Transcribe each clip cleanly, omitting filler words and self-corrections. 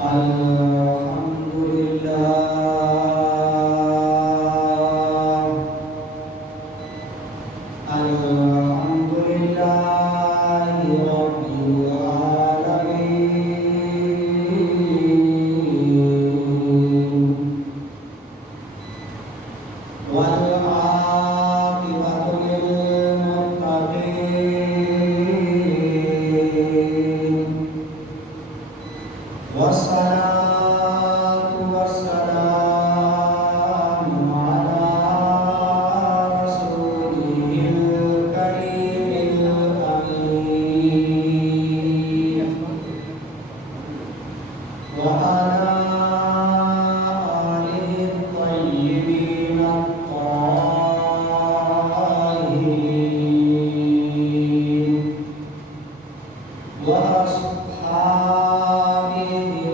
الحمد لله الحمد لله رب العالمين والعاقبة للمتقين والصلاة والسلام على رسوله الكريم الأمين وعلى آله الطيبين الطاهرين وأصحابه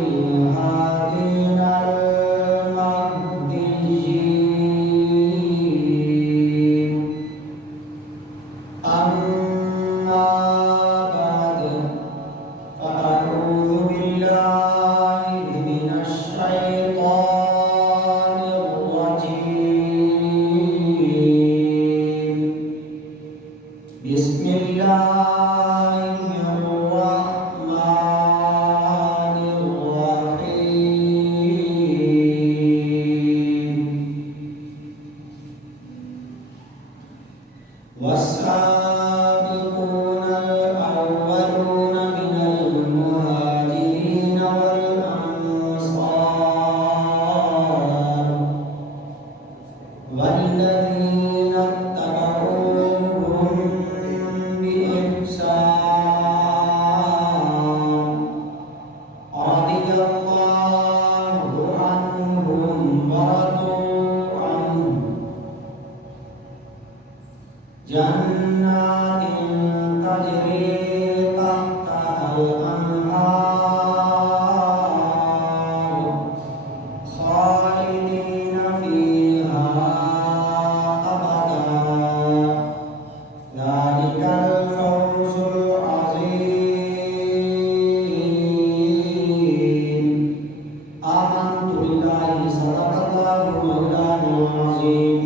الهادين المهديين أما بعد فأعوذ بالله من الشيطان الرجيم بسم الله الرحمن الرحيم والسابقون الأولون من المهاجرين والأنصار والذين اتبعوهم بإحسان رضي الله عنهم ورضوا عنه جنات تجري تحتها الأنهار خالدين فيها أبدا ذلك الفوز العظيم آمنت بالله صدق الله مولانا العظيم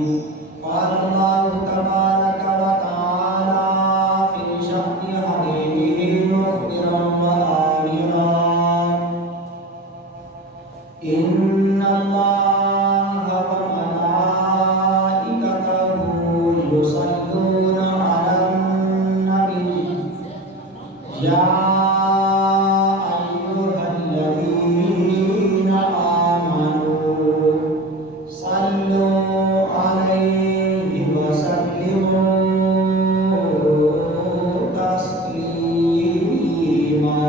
قال الله تبارك وتعالى في شأن حبيبه مخبرا وآمرا إن الله وملائكته يصلون على النبي يا أيها الذين آمنوا صلوا عليه وسلموا تسليما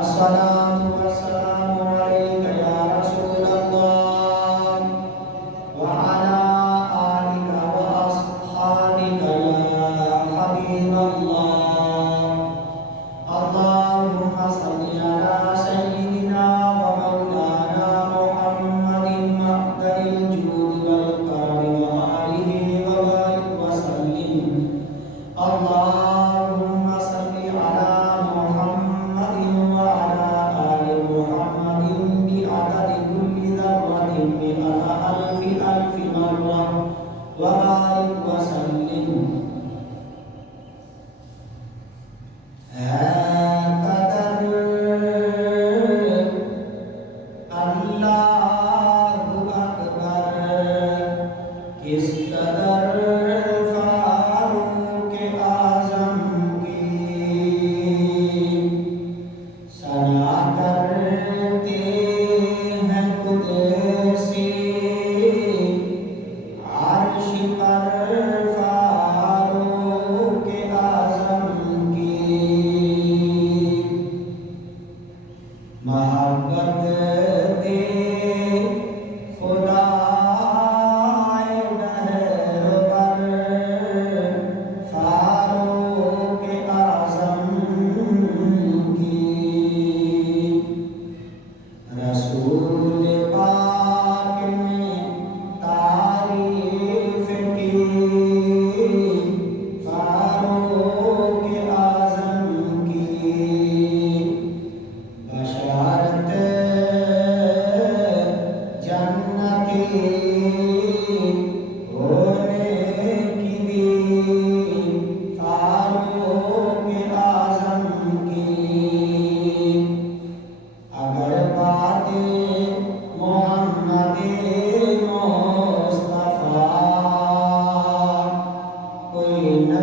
الصلاة والسلام عليك يا رسول الله وعلى آلك وأصحابك يا حبيب الله اللهم صل على سيدنا ومولانا محمد مقدر الجود والكرم وآله وبارك وسلم اللهم صل على محمد وعلى آل محمد بعدد كل ذرة مئة ألف مرة وبارك وسلم هكذا الله أكبر استدر فاروق أعظم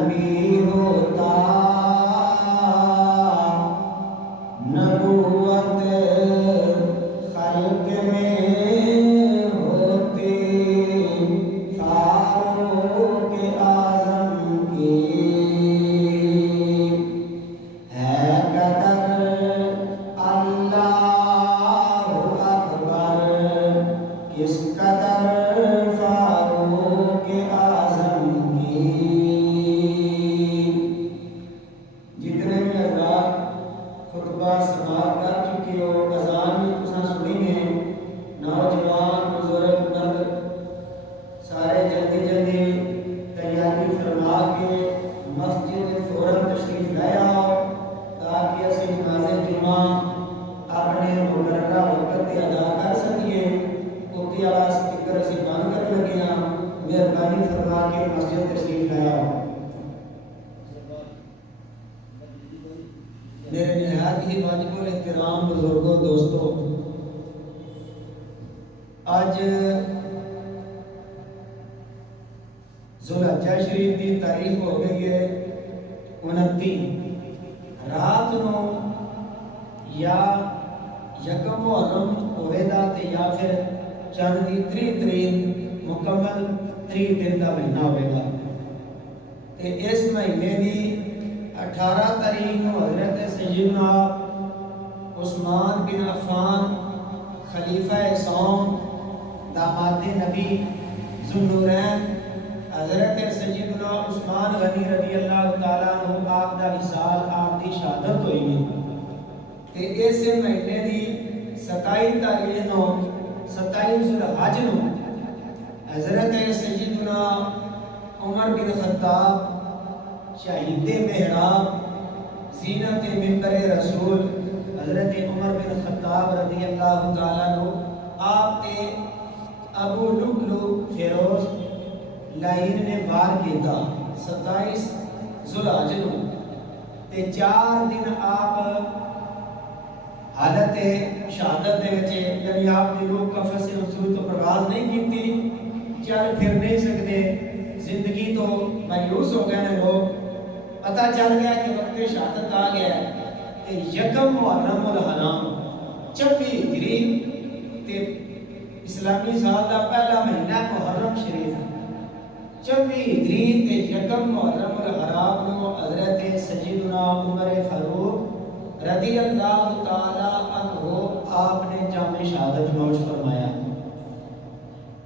نبی ہوتا نبوت خلق میں ہوتی فاروق اعظم کی ہے قدر اللہ اکبر کس قدر فاروق اعظم کی۔ جتنے بھی حضرات خطبہ سماعت کر چکے ہو، اذان بھی تساں سنی ہے، نوجوان بزرگ مرد سارے جلدی جلدی تیاری فرما کے مسجد فوراً تشریف لے آؤ تاکہ اسی نماز جمعہ اپنے مقررہ وقت تے ادا کر سکیے۔ اوتی والا سپیکر اسی بند کر لگے ہاں، مہربانی فرما کے مسجد تشریف لے آؤ۔ میرے نہایت ہی واجب الاحترام بزرگوں دوستوں، آج ذوالحجہ شریف کی تاریخ ہو گئی ہے 29 رات نو یا یکم محرم ہوئے گا تے یا پھر چند دی 30 ترین مکمل 30 دن کا مہینہ ہوئے گا تے اس مہینے دی 18 تاریخ نو حضرت سیدنا عثمان بن عفان خلیفہ سوم داماد نبی ذوالنورین حضرت سیدنا عثمان غنی رضی اللہ تعالیٰ عنہ آپ دا وصال آپ دی شہادت ہوئی تے اس مہینے دی 27 تاریخ نو 27 ذوالحج نو حضرت سیدنا عمر بن خطاب شہید محراب زینت منبر رسول حضرت عمر بن خطاب رضی اللہ تعالیٰ عنہ آپ تے ابو لؤلؤ فیروز لائن نے وار کیتا 27 ذوالحج نو تے 4 دن آپ حالت شہادت دے وچ یعنی آپ دی روح قفس سے رسول تو پرواز نہیں کیتی، چل پھر نہیں سکتے، زندگی تو مایوس ہو گئے لوگ۔ پتہ چل گیا کہ وقت شہادت آ گیا ہے تے یکم محرم الحرام 26 ہجری تے اسلامی سال دا پہلا مہینہ محرم شریف 24 ہجری تے یکم محرم الحرام نو حضرت سیدنا عمر فاروق رضی اللہ تعالی عنہ آپ نے جام شہادت نوش فرمایا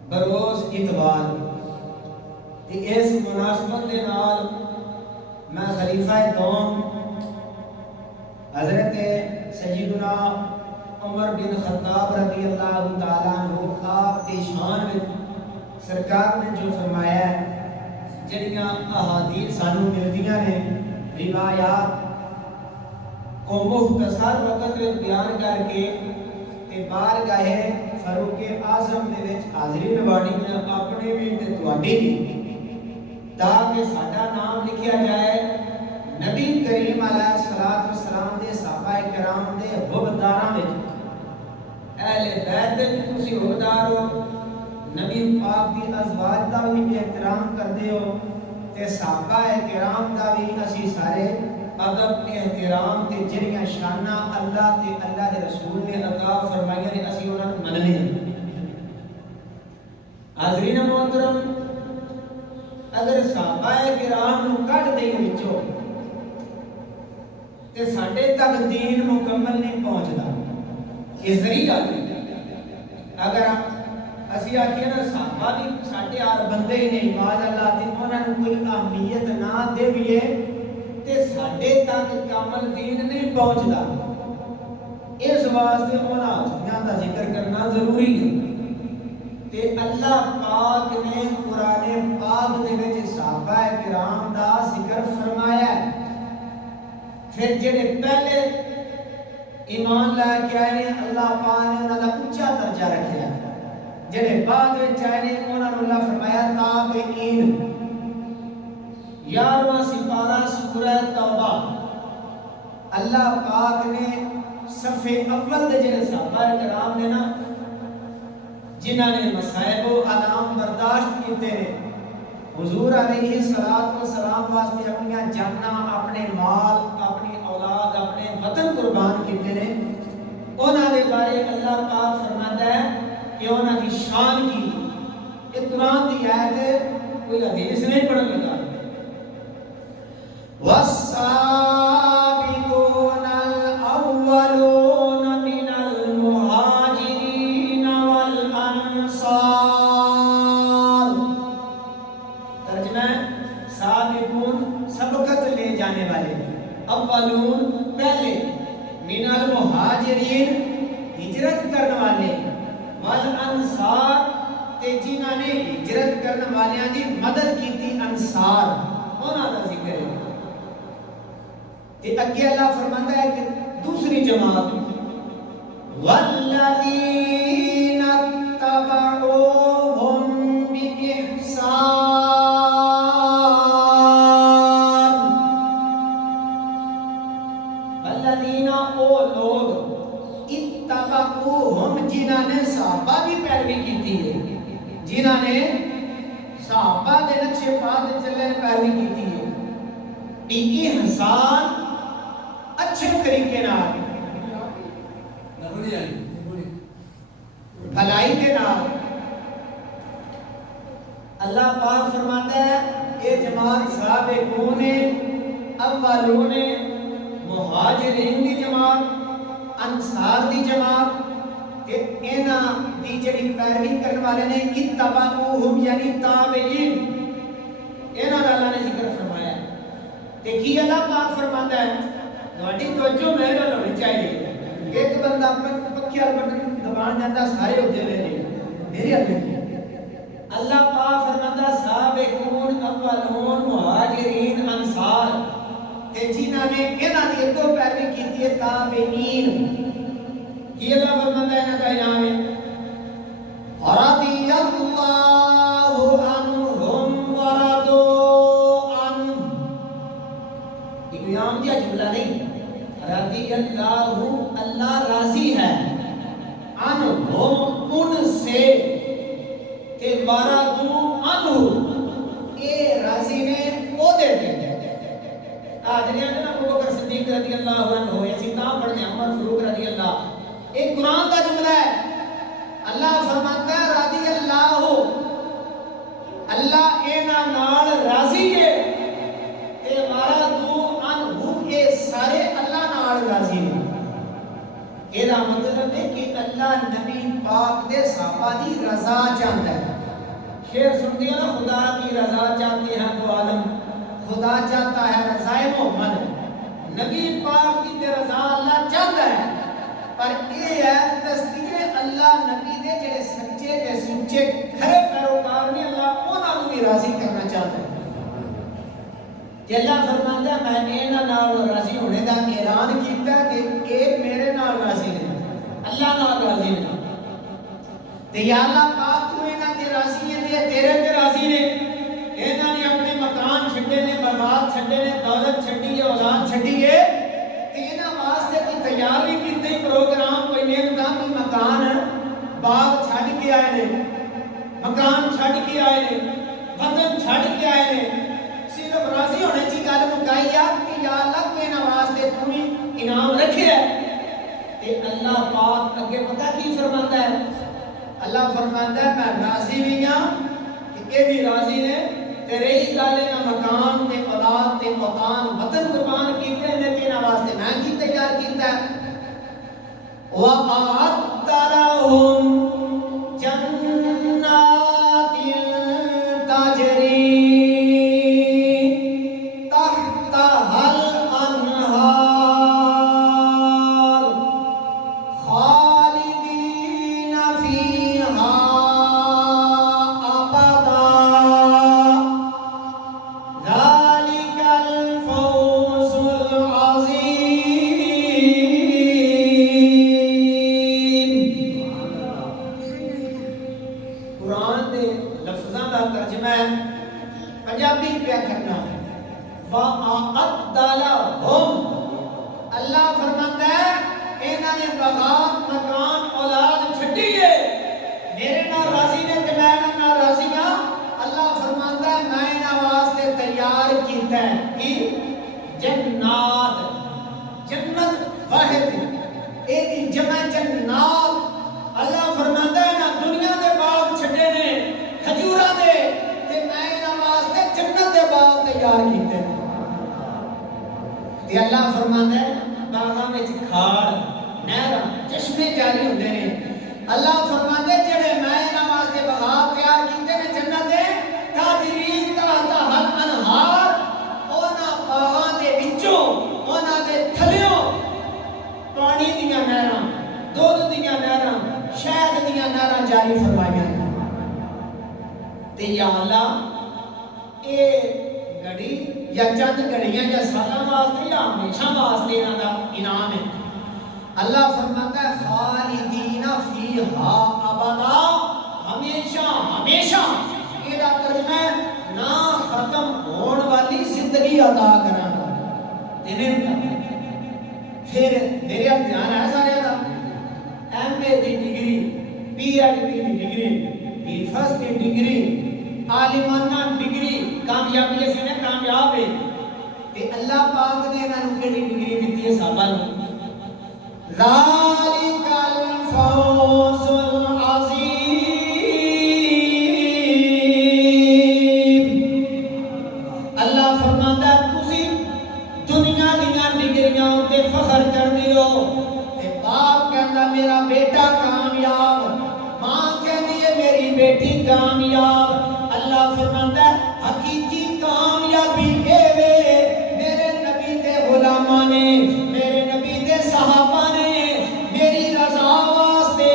بروز اتوار تے اس مناسبت دے نال میں خلیفہ دوم حضرت سیدنا عمر بن خطاب رضی اللہ تعالیٰ عنہ آپ کی شان میں سرکار نے جو فرمایا ہے، جڑیاں احادیث سانو ملدیاں نے روایات کو مختصر وقت میں بیان کر کے تے بارگاہ فاروق اعظم دے وچ حاضری نبھانی ہے اپنے بھی تے تواڈی بھی، تاکہ ساڈا نام لکھیا جائے نبی کریم علیہ الصلوۃ والسلام دے صحابہ کرام دے حبداراں وچ، اہل بیت دے بھی تسی حبدار ہو، نبی پاک دی ازواج دا بھی احترام کردے ہو تے صحابہ کرام دا بھی اسی سارے ادب احترام تے جڑیاں شاناں اللہ تے اللہ دے رسول نے عطا فرمائیاں نے اسی انہاں نوں مننے ہیں۔ حاضرین محترم، اگر صحابہ کرام نوں کڈ دے وچوں تے ساڈے تک دین مکمل نہیں پہنچدا، یہ صحیح گل ہے۔ اگر اسی آکھیے نا صحابہ بھی ساڈے آر بندے ہی نہیں، معاذ اللہ تے انہاں نوں کوئی اہمیت نہ دیویے تے ساڈے تک کامل دین نہیں پہنچدا، اس واسطے انہاں ہستیاں دا ذکر کرنا ضروری ہے۔ تے اللہ پاک نے قرآن پاک دے وچ صحابہ کرام دا ذکر فرمایا ہے، پھر جڑے پہلے ایمان لے کے آئے نے اللہ پاک نے انہاں دا اونچا درجہ رکھیا، جڑے بعد وچ آئے نے انہاں نوں اللہ فرمایا تابعین۔ 11واں سپارہ سورہ توبہ، اللہ پاک نے صفحے اول دے جڑے صحابہ کرام نے نا جنہاں نے مصائب و آلام برداشت کیتے ہیں، حضور علیہ الصلوۃ والسلام واسطے اپنی جاناں، اپنے مال، اپنی اولاد، اپنے وطن قربان کیتے نے، انہاں دے بارے اللہ پاک فرماتا ہے کہ انہاں دی شان کی، یہ قرآن دی آیت ہے، کوئی حدیث نہیں پڑھن لگا۔ والسابقون الأولون من المهاجرين والأنصار، ترجمہ سابقون سبقت لے جانے والے، اولون پہلے، من المہاجرین ہجرت کرنے والے، والانصار تے جنہاں نے ہجرت کرنے والیاں دی مدد کیتی، انصار انہاں دا ذکر ہے۔ تے اگے اللہ فرماتا ہے کہ دوسری جماعت والذین اتبعوہم بإحسان، والذین او لوگ اتبعوہم جنہاں نے صحابہ کی پیروی کیتی ہے، جنہاں نے صحابہ دے نقش پا دے چلے پیروی کیتی ہے، بإحسان اچھے طریقے نال، بھلائی کے نال۔ اللہ پاک فرماتا ہے اے جماعت سابقون اولون مہاجرین دی جماعت، انصار دی جماعت، کہ انہاں دی جڑی پیروی کرنے والے نے اتبعوہم یعنی تابعین، انہاں دا اللہ نے ذکر فرمایا ہے۔ دیکھیے اللہ پاک فرماتا ہے تہاڈی توجہ میرے نال ہونی چاہیے، ایک بندہ پکھی والا بٹن دبان جاتا سارے ہوتے ہوئے نہیں، میری حل دیکھیے اللہ پاک فرماتا سابقون اولون مہاجرین انصار، تے جنہاں نے انہاں دی اگوں پیروی کیتی ہے تابعین، کی اللہ فرماتا ہے انہاں کا انعام ہے رضی اللہ عنہم ورضوا عنہ، ایک عام دیا جملہ نہیں، رضی اللہ اللہ راضی ہے، عنہم ان سے، تے ورضوا عنہ اے راضی نے او دے دے۔ آج نے نا ابو بکر صدیق رضی اللہ عنہ ہوئے سیتا پڑھنے عمر فاروق رضی اللہ، ایک قرآن کا جملہ ہے، اللہ فرماتا ہے رضی اللہ، اللہ اینا نال راضی ہے، تے ورضوا عنہ اے سارے اللہ نال راضی ہیں۔ یہ مطلب ہے کہ اللہ نبی پاک دے صحابہ دی رضا چاہتا ہے۔ شعر سنتی ہے نا، خدا کی رضا چاہتے ہیں تو عالم، خدا چاہتا ہے رضا محمد، نبی پاک کی رضا اللہ چاہتا ہے، پر یہ ہے تصدیق اللہ نبی دے جڑے سچے تے سچے کھرے پیروکار نے اللہ انہاں نوں بھی راضی کرنا چاہتا ہے۔ کہ اللہ فرماتا ہے میں انہاں نال راضی ہونے دا اعلان کیتا کہ اے میرے نال راضی نے، اللہ نال راضی نے، تے یا اللہ پاک تو انہاں تے راضی ہے تے تیرے تے راضی نے، انہاں نے اپنے مکان چھڈے نے، برباد چھڈے نے، دولت چھڈی ہے، اولاد چھڈی ہے، تے انہاں واسطے کوئی تیار بھی کیتے پروگرام، کوئی نعمتاں، کوئی مکان باغ چھڈ کے آئے نے، مکان چھڈ کے آئے نے، وطن چھڈ کے آئے نے، صرف راضی ہونے کی گل مکائی کہ یا اللہ کوئی انہاں واسطے تو بھی انعام رکھے ہے۔ تے اللہ پاک اگے پتہ کی فرماتا ہے، اللہ فرماتا ہے میں راضی بھی ہاں کہ اے بھی راضی نے، تیرے ہی گل نہ مکان تے اولاد تے وطن قربان کیتے نے، تے انہاں واسطے میں کی تیار کیتا ہے۔ وَأَعَدَّ لَهُمْ جَنَّاتٍ تَجْرِي تَحْتَهَا الْأَنْهَارُ خَالِدِينَ فِيهَا أَبَدًا ذَلِكَ الْفَوْزُ الْعَظِيمُ۔ قرآن دے لفظاں دا ترجمہ ہے، پنجابی پیا کرنا ہے، وَأَعَدَّ لَهُمْ، اللہ فرماتا ہے انہاں نے باغات مکان اولاد چھڈی ہے، میرے نال راضی نے تے میں انہاں نال راضی ہاں۔ اللہ فرماتا ہے میں جی جنات، جنت واحد اے دی جمع جنات. اللہ فرماتا ہے نا دنیا دے باغ چھڈے نے کھجوراں دے تے میں انہاں واسطے جنت دے باغ تیار کیتے نے. تے اللہ فرماتا ہے باغاں وچ کھاڑ نہراں چشمے جاری ہوندے نے. اللہ فرماتا ہے جڑے میں انہاں واسطے باغ تیار کیتے نے جنت دے تاجری تحت الانہار، انہاں باغاں دے وچوں انہاں دے تھلیوں پانی دیاں نہراں، دودھ دیاں نہراں، شہد دیاں نہراں جاری فرمائیاں. تے یا اللہ اے گھڑی یا چند گھڑیاں یا سالاں واسطے یا ہمیشہ واسطے انہاں دا انعام ہے. اللہ فرماتا ہے خالدین فیہا ابدا، ہمیشہ ہمیشہ یہ ترجمہ ہے نہ ختم ہون والی زندگی عطا کرانا. پھر میرے دھیان ہے سارے دا ایم اے دی ڈگری، پی ایچ ڈی دی ڈگری، بی فرسٹ دی ڈگری، عالمانہ ڈگری، کامیابی سے نے کامیاب ہے. تے اللہ پاک نے انہاں نوں کیڑی ڈگری دتی ہے صحابہ نوں؟ ذالک الفوز العظیم. اللہ فرماتا ہے تسی دنیا دیاں ڈگریاں تے فخر کردے ہو تے باپ کہندا میرا بیٹا کامیاب، ماں کہندی ہے میری بیٹی کامیاب. اللہ فرماتا ہے حقیقی کامیابی اے وے میرے نبی دے غلاماں نے، میرے نبی دے صحابہ نے میری رضا واسطے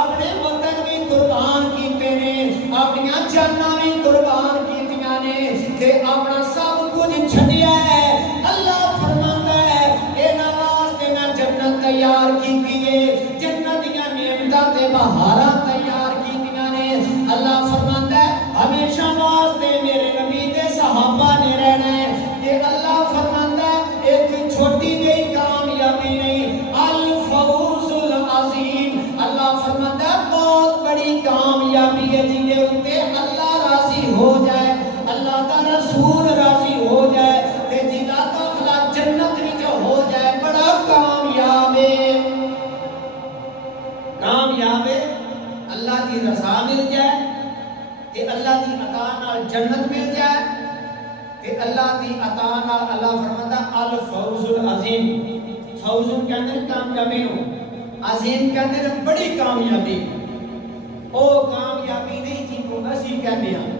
اپنے وطن بھی قربان کیتے نے، اپنی جاناں بھی قربان کیتیاں نے تے اپنا سب کچھ چھڈیا ہے. اللہ فرماتا ہے انہاں واسطے میں جنت تیار کیتی ہے، جنت دیاں نعمتاں تے بہاراں تیار کیتیاں نے. اللہ فرماتا ہے ہمیشہ واسطے میرے نبی دے صحابہ نے رہنا ہے. کہ اللہ فرماتا ہے ایک چھوٹی جئی کامیابی نہیں، الفوز العظیم. اللہ فرماتا ہے بہت بڑی کامیابی ہے جن دے اوتے اللہ راضی ہو جائے، اللہ کا رسول راضی ہو جائے تے جنہ داخلہ جنت وچ ہو جائے، بڑا کامیاب ہے. کامیاب ہے اللہ کی رضا مل جائے تے اللہ دی عطا نال جنت مل جائے تے اللہ دی عطا نال اللہ فرماتا الفوز العظیم. فوز کہندے کامیابی نو، عظیم کہندے بڑی کامیابی. او کامیابی نہیں جی کو اسی کہندے ہاں،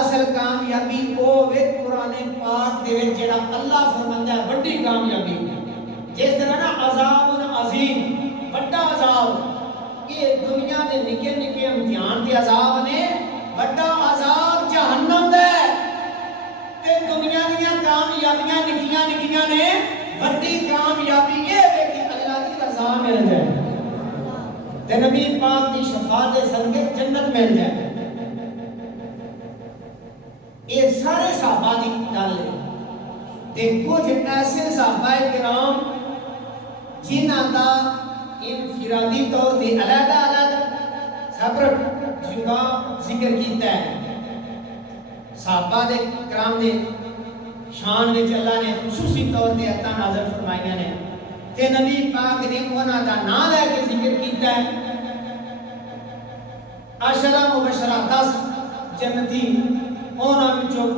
اصل کامیابی او وے قرآن پاک دے وچ جڑا اللہ فرماندا ہے بڑی کامیابی. جس طرح نا عذاب عظیم بڑا عذاب، یہ دنیا دے نکے نکے امتحان دے عذاب نے، بڑا عذاب جہنم دے تے دنیا دیاں کامیابیاں نکیاں نکیاں نے، بڑی کامیابی یہ ہے کہ اللہ کی رضا مل جائے تے نبی پاک کی شفاعت صدقے جنت مل جائے. یہ سارے صحابہ دی گل ہے تے کچھ ایسے صحابہ کرام جنہاں دا انفرادی طور تے علیحدہ علیحدہ سپریٹ جدا ذکر کیتا ہے. صحابہ دے کرام دے شان وچ اللہ نے خصوصی طور تے عطا نازل فرمائیاں نے تے نبی پاک نے انہاں دا نام لے کے ذکر کیتا ہے. عشرہ مبشرہ 10 جنتی، انہاں وچوں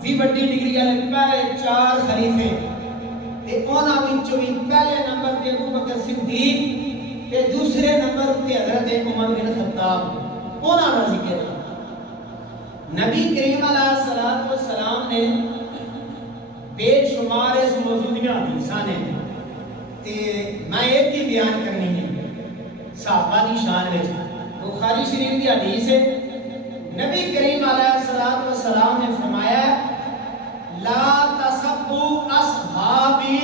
بھی بڑی ڈگری والے پہلے 4 خلیفے تے انہاں وچوں بھی پہلے نمبر تے ابو بکر صدیق تے دوسرے نمبر تے حضرت عمر بن خطاب. انہاں دا ذکر نبی کریم علیہ الصلوۃ والسلام نے بے شمار اس موجودیاں حدیثاں نے تے میں ایک بھی بیان کرنی ہے صحابہ دی شان وچ. بخاری شریف کی حدیث ہے، نبی کریم علیہ الصلوۃ والسلام نے فرمایا لا تسبوا اصحابی،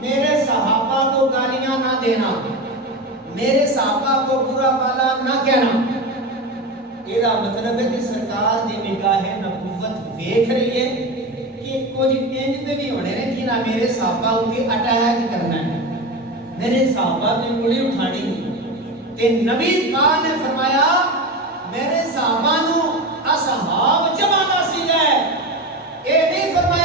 میرے صحابہ کو گالیاں نہ دینا، میرے صحابہ کو برا بھلا نہ کہنا. یہ مطلب ہے کہ سرکار دی نگاہ نبوت دیکھ رہی ہے کہ کچھ انج دے بھی ہونے نے کہ نہ میرے صحابہ کے اٹیک کرنا ہے، میرے صحابہ نے انگلی اٹھانی نہیں. تے نبی پاک نے فرمایا میرے صحابہ نو اصحاب جمع نہ سی جائے، اے نہیں فرمایا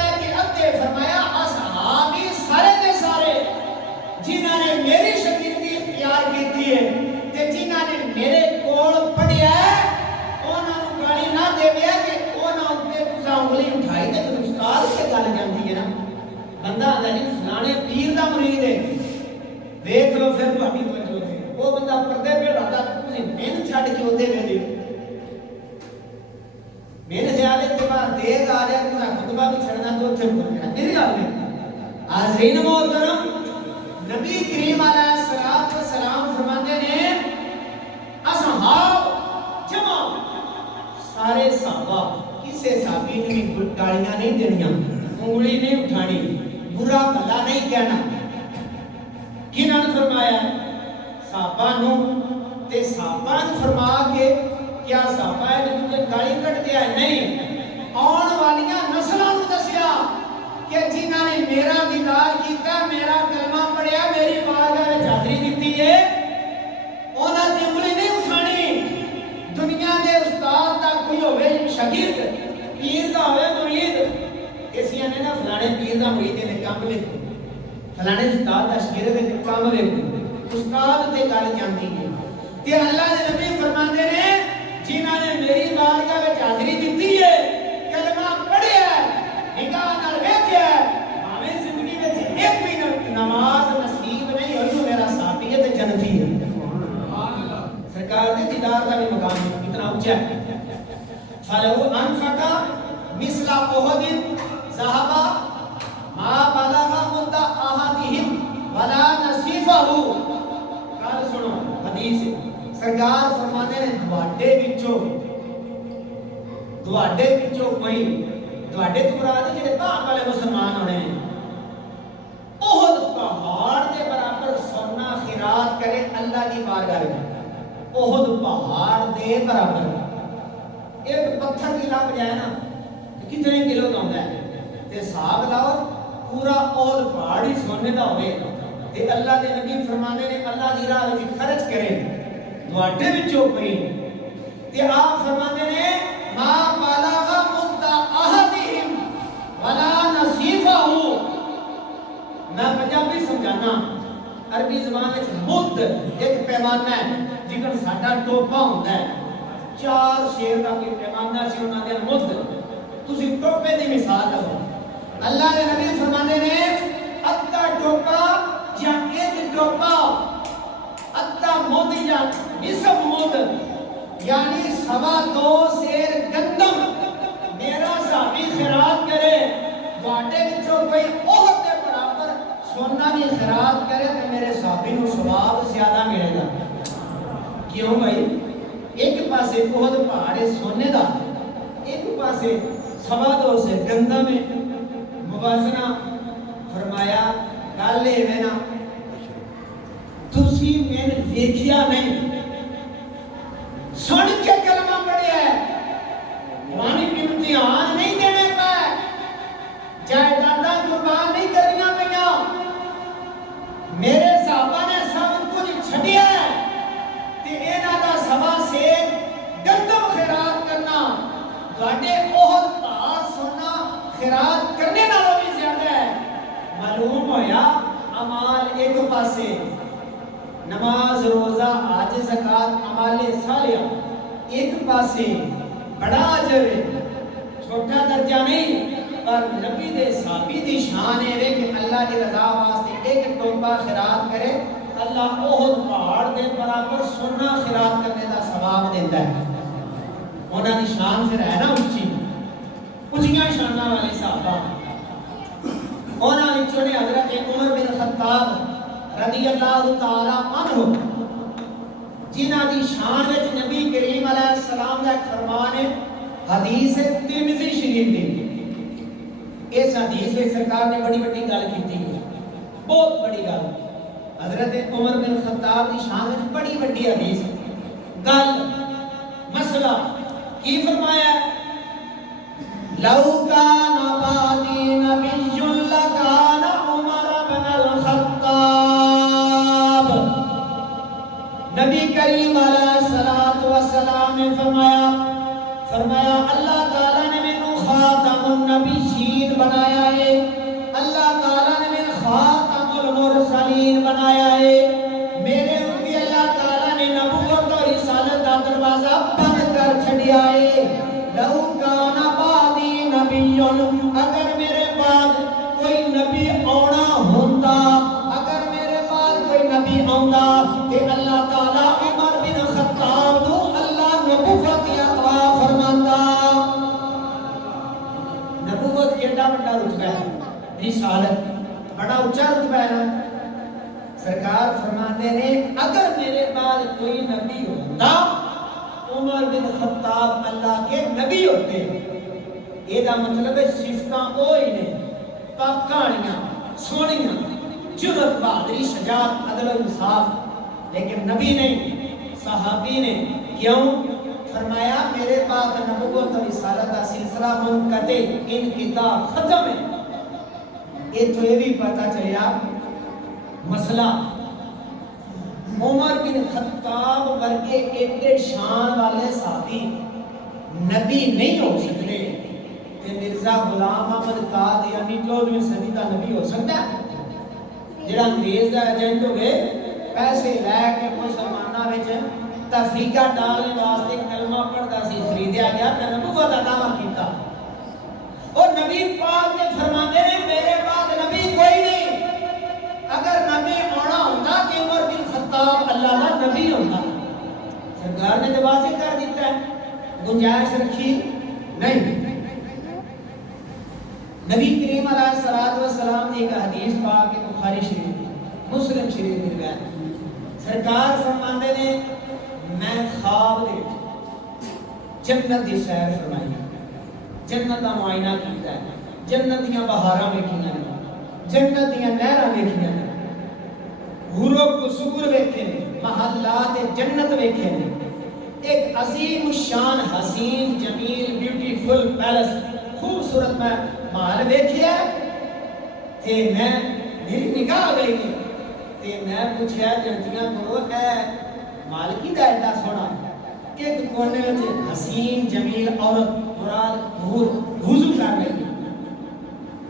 دیکھ لو پھر تہاڈی توجہ ہے وہ بندہ پردے پہ رہتا تسی مین چھڈ کے اوتے ویندے میرے خیال ہے کہ بعد دیکھ آ جائے تو خطبہ بھی چھڑنا تو اوتھے پہنچنا میری گل نہیں حاضرین محترم نبی کریم علیہ الصلوۃ والسلام فرماتے ہیں اصحاب جمع سارے صحابہ کسے صحابی نے بھی گالیاں نہیں دینیاں انگلی نہیں اٹھانی برا بھلا نہیں کہنا کنہاں نے فرمایا صحابہ نو تے صحابہ نے فرما کے کیا صحابہ نے مجھے گالی کٹ دیا ہے نہیں آن والیاں نسلاں نو دسیا کہ جنہاں نے میرا دیدار کیتا میرا کلمہ پڑھیا میری بارگاہ وچ حاضری دتی ہے انہاں دی انگلی نہیں اٹھانی دنیا دے استاد دا کوئی ہوے شاگرد پیر دا ہوے مرید کسی نے نا فلانے پیر دا مرید نے کام ویکھو فلانے استاد دا شاگرد نے کام ویکھو استاد تے گل جاندی ہے تے اللہ دے نبی فرماندے نے جنہاں نے میری بارگاہ وچ حاضری دتی ہے کلمہ پڑھیا ہے نگاہ نال ویکھیا ہے بھاویں زندگی وچ ایک بھی نماز نصیب نہیں ہوئی تو میرا صحابی ہے تے جنتی ہے سبحان اللہ سرکار دے دیدار دا بھی مقام اتنا اونچا ہے فلو انفقا مثل احد ذهب ما بلغ مد احدهم ولا نصيفه گل سنو حدیث سرکار فرماتے ہیں دواڈے وچوں کوئی دواڈے تو مراد جڑے باہر والے مسلمان ہونے ہیں احد پہاڑ دے برابر سونا خیرات کرے اللہ دی بارگاہ وچ احد پہاڑ دے برابر ایک پتھر کی لگ جائے نا کتنے کلو کا ہوتا ہے تے حساب لاؤ پورا احد پہاڑ ہی سونے دا ہوئے تے اللہ دے نبی فرمانے نے اللہ دی راہ وچ خرچ کرے دواڈے وچوں کوئی تے آپ فرماتے نے ما بلغ مد احدهم ولا نصيفه میں پنجابی سمجھانا عربی زبان وچ مد ایک پیمانہ ہے جکر ساڈا ٹوپا ہوندا ہے 4 شیر کا کوئی پیمانہ سی انہاں دے مد تسی ٹوپے دی مثال لو اللہ دے نبی فرمانے نے اتا ٹوپا یا ایک ٹوپا اتا مد یا نصف مد یعنی 2.25 سیر گندم میرا صحابی خیرات کرے واٹے وچوں کوئی احد دے برابر سونا بھی خیرات کرے تو میرے صحابی نو ثواب زیادہ ملے گا کیوں بھائی ایک پاسے احد پہاڑ سونے دا ایک پاسے 2.25 سے گندم میں موازنہ فرمایا گل ہے نا تسی میں ویکھیا نہیں سن کے کلمہ پڑھیا ہے پرانی امتحان نہیں دینے پائے جائیداداں قربان نہیں کرنیاں پئیاں میرے صحابہ نے سب کچھ چھڈیا ہے تے انہاں دا 2.25 سیر گندم خیرات کرنا تواڈے احد پہاڑ سونا خیرات کرنے نالوں بھی زیادہ ہے معلوم ہویا اعمال ایک پاسے نماز روزہ حج زکات اعمال صالحہ ایک پاسے بڑا اجر ہے چھوٹا درجہ نہیں پر نبی دے صحابی دی شان ہے کہ اللہ کی رضا واسطے ایک ٹوپا خیرات کرے اللہ احد پہاڑ دے برابر سونا خیرات کرنے دا ثواب دیندا ہے انہاں دی شان پھر ہے نا اونچیاں شاناں والے صحابہ انہاں وچوں نے حضرت عمر بن خطاب رضی اللہ تعالی عنہ جنہاں دی شان وچ نبی کریم علیہ السلام دا فرمان ہے حدیث ترمذی شریف دی اس حدیث میں سرکار نے بڑی بڑی گل کیتی ہے بہت بڑی گل حضرت عمر بن خطاب دی شان وچ بڑی بڑی حدیث گل مسئلہ کی فرمایا لو کان بعدی نبی لکان عمر بن الخطاب نبی کریم علیہ السلام نے فرمایا اللہ تعالیٰ نے میں خاتم النبیین بنایا ہے اللہ تعالیٰ نے میں خاتم المرسلین بنایا ہے میرے اوپر اللہ تعالیٰ نے نبوت اور رسالت کا دروازہ بند کر چھڑیا ہے لو کان بعدی نبی اگر میرے بعد کوئی نبی آنا ہوتا اگر میرے بعد کوئی نبی رسالت بڑا اونچا رتبہ ہے نا. سرکار فرماتے نے اگر میرے بعد کوئی نبی ہوتا عمر بن خطاب اللہ کے نبی ہوتے. یہ مطلب ہے صفتاں وہی نے پاکانیاں سونیاں جرت بہادری شجاعت عدل و انصاف, لیکن نبی نہیں صحابی نے. کیوں؟ فرمایا میرے بعد نبوت و رسالت کا سلسلہ منقطع انقطاع ختم ہے. یہ تو یہ بھی پتہ چلیا مسئلہ عمر بن خطاب ورگے ایڈے شان والے صحابی نبی نہیں ہو سکتے کہ مرزا غلام احمد قادیانی 14ویں صدی کا نبی ہو سکتا ہے جڑا انگریز کا ایجنٹ ہوئے پیسے لے کے مسلمانوں میں تفریقہ ڈالنے واسطے کلمہ پڑھتا سی خریدیا گیا تے نبوت کا دعویٰ کیتا. اور نبی پاک نے فرماتے ہیں میرے بعد نبی کوئی نہیں. اگر نبی آنا ہوتا کہ عمر بن خطاب اللہ کا نبی ہوتا. سرکار نے واضح کر دیتا ہے, گنجائش رکھی نہیں. نبی کریم علیہ السلام نے ایک حدیث پاک کہ بخاری شریف مسلم شریف میں بیان, سرکار فرماتے نے میں خواب دے جنت دی سیر فرمائی, جنت کا معائنہ کیتا ہے, جنت دیاں بہاراں ویکھیاں نے, جنت دیاں نہراں ویکھیاں نے, حور و قصور ویکھے نے, محلات جنت ویکھے نے. ایک عظیم الشان حسین جمیل بیوٹیفل پیلس خوبصورت میں محل ویکھیا تے میں میری نگاہ گئی تے میں پوچھیا جنتیاں کو اے مالکی دا ایڈا سونا ایک کونے میں حسین جمیل عورت مراد حور وضو کر رہی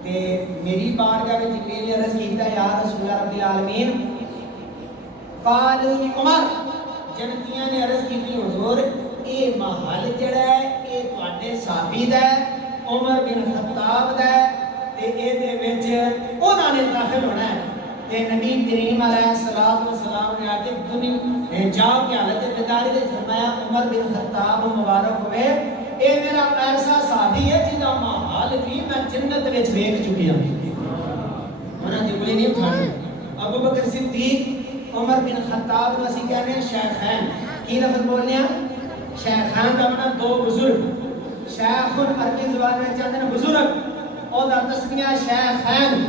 تے میری بارگاہ میں جبریل نے عرض کیتا یا رسول رب العالمین قالوا عمر, جنتیاں نے عرض کی حضور اے محل جڑا ہے اے تواڈے صحابی دا ہے عمر بن خطاب دا ہے تے اے دے وچ انہاں نے داخل ہونا ہے. تے نبی کریم علیہ السلام نے آ کے دنیا جا کے حالت بیداری دے فرمایا عمر بن خطاب مبارک ہوئے اے میرا ایسا صحابی ہے جدا محل بھی میں جنت وچ ویکھ چکی ہوں. انہاں دی انگلی نہیں اٹھانی. ابو بکر صدیق عمر بن خطاب اسی کہنے ہیں شیخین, کی لفظ بولنے ہیں شیخین کا مطلب دو بزرگ, شیخ عربی زبان میں چاہتے ہیں بزرگ اور دا تسمیہ شیخین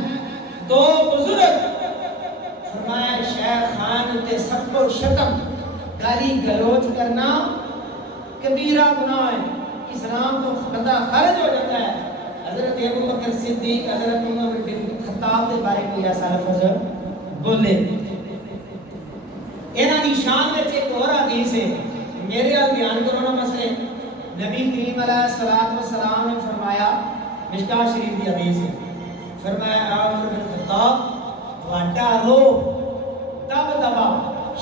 دو بزرگ. فرمایا شیخین تے سب کو شتم گالی گلوچ کرنا کبیرہ گناہ ہے, اسلام تو بندہ خارج ہو جاتا ہے. حضرت ابو بکر صدیق حضرت عمر بن خطاب کے بارے کوئی ایسا لفظ بولے. انہاں دی شان وچ ایک اور حدیث ہے, میرے ال بیان کرو نا مسئلے. نبی کریم علیہ السلام نے فرمایا, مشکاہ شریف کی حدیث ہے, فرمایا عمر بن خطاب واڈا رو دبدبا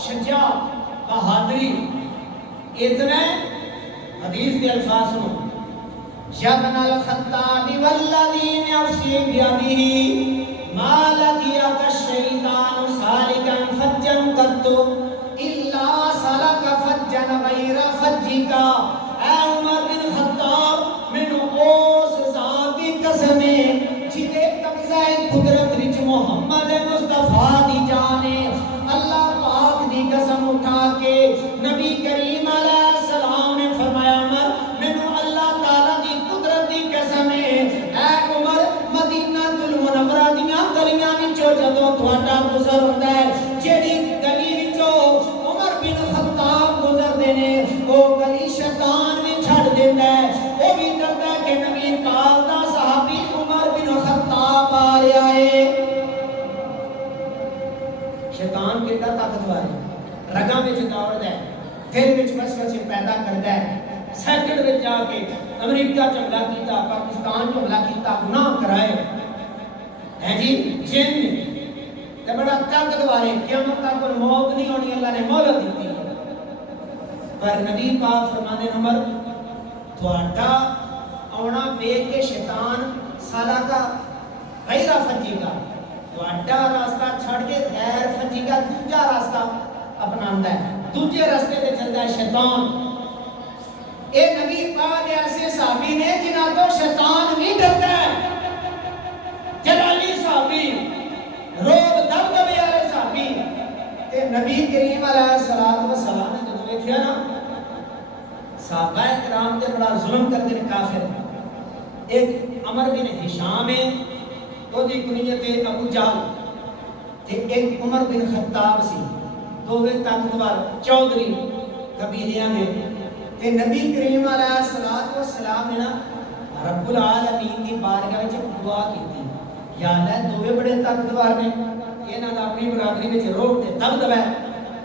شجاعت بہادری اتنا حدیث کے الفاظ سنو. یبن الخطاب والذی نفسی بیدہ ما لقیک الشیطان سالکا فجا قط الا سلک فجا غیر فجک. اے عمر بن خطاب مینوں اس ذات دی قسم ہے جدے قبضہ قدرت وچ محمد مصطفیٰ دی جان ہے. اللہ پاک دی قسم اٹھا کے نبی کریم علیہ السلام نے فرمایا عمر مینوں اللہ تعالی دی قدرت دی قسم ہے اے عمر مدینہ المنورہ دیاں گلیاں وچوں جدوں تہاڈا گزر ہوندا ہے جیڑی گلی وچوں عمر بن خطاب گزردے نے او گلی شیطان وی چھڑ دیندا ہے. او وی ڈردا ہے کہ نبی پاک دا صحابی عمر بن خطاب آ رہا ہے. شیطان کیڑا طاقتور ہے, رگاں وچ دوڑدا ہے, دل وچ وسوسے پیدا کردا ہے. سیکنڈ وچ جا کے امریکہ چ حملہ کیتا, پاکستان چ حملہ کیتا, گناہ کرائے ہے جی جن تے بڑا طاقتور ہے. قیامت تک کوئی موت نہیں ہونی, اللہ نے مہلت دیتی. پر نبی پاک فرمانے عمر تہاڈا آنا ویکھ کے شیطان سالہ کا غیر فجی کا تہاڈا راستہ چھڑ کے غیر فجی کا دوجا راستہ اپناتا ہے, دوجے راستے تے چلتا ہے شیطان. اے نبی پاک ایسے صحابی نے جنہاں تو شیطان نہیں ڈرتا ہے. جلالی نبی کریم علیہ الصلوۃ والسلام نے جب دیکھا نا صحابہ کرام تے بڑا ظلم کرتے ہیں کافر. ایک عمر بن ہشام ہے وہ دی کنیت ہے ابو جہل تے ایک عمر بن خطاب سی دوویں طاقتور چودھری قبیلیاں دے تے نبی کریم علیہ الصلوۃ والسلام نے نا رب العالمین دی بارگاہ وچ دعا کیتی یا اللہ دوویں بڑے طاقتور نے انہاں دا اپنی برادری وچ روک تے دبدبا ہے.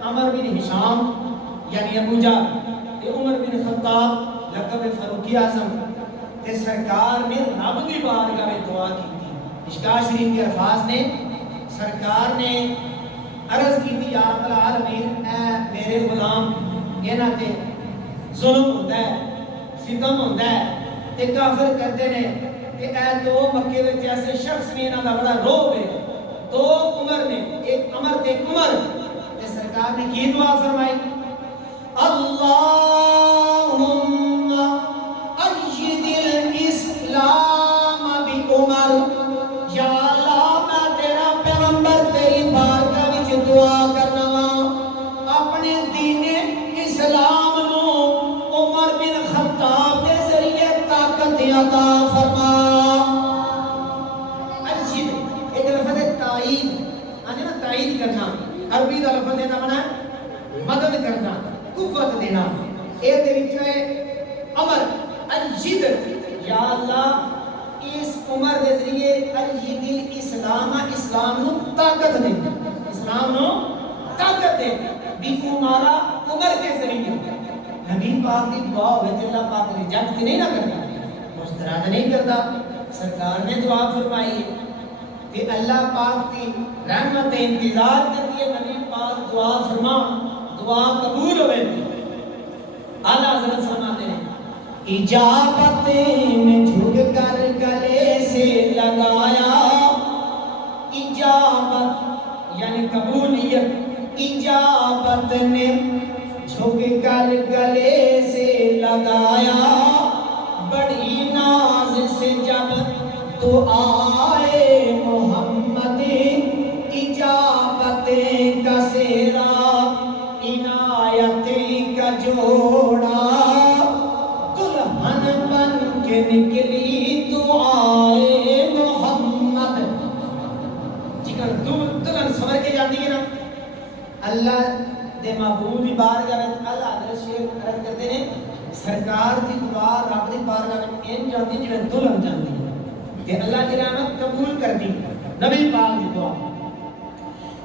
عمر بن ہشام یعنی ابو جہل تے عمر بن خطاب لقب فاروق اعظم تے سرکار نے رب دی بارگاہ وچ دعا کیتی. مشکاہ شریف کے الفاظ نے سرکار نے عرض کیتی یا رب العالمین اے میرے غلام انہاں تے ظلم ہوندا ہے ستم ہوندا ہے تے کافر کرتے نے تے اے دو مکے وچ ایسے شخص نے انہاں دا بڑا روب ہے دو عمر نے ایک عمر تے عمر تے سرکار نے کی دعا فرمائی اللہم اید الاسلام بعمر. یا اللہ میں تیرا پیغمبر تیری بارگاہ وچ دعا کرنا وا اپنے دین اسلام نو عمر بن خطاب دے ذریعے طاقت عطا فرما. اید ایک لفظ ہے تائید آنے نا تائید کرنا عربی دا لفظ ہے نا مدد کرنا قوت دینا. اے دے وچ ہے امر اید یا اللہ اس عمر دے ذریعے اید الاسلام اسلام نو طاقت دے اسلام نو طاقت دے بھی عمرہ عمر کے ذریعے. نبی پاک دی دعا ہوئے تے اللہ پاک ریجیکٹ نہیں نہ کرتا مسترد نہیں کرتا. سرکار نے دعا فرمائی کہ اللہ پاک کی رحمت انتظار کرتی ہے. نبی پاک دعا فرما دعا قبول ہوئے. اعلیٰ حضرت فرماتے ہیں اجابت میں جھک کر گلے سے لگایا. اجابت یعنی قبولیت اجابت نے جھک کر گلے سے لگایا. بڑی ناز سے جب تو آئے محمد اجابت کا سیرا عنایت کا جوڑا دلہن بن کے نکلی تو آئے محمد. جگر دلہن سمر کے جاتی ہے نا اللہ دے محبوب بارگاہ میں اللہ حضرت شیخ عرض کرتے ہیں سرکار دی دعا رب دی بارگاہ میں ان جاتی جڑے دلہن جاتی کہ اللہ کی رحمت قبول کر دی. نبی پاک دی دعا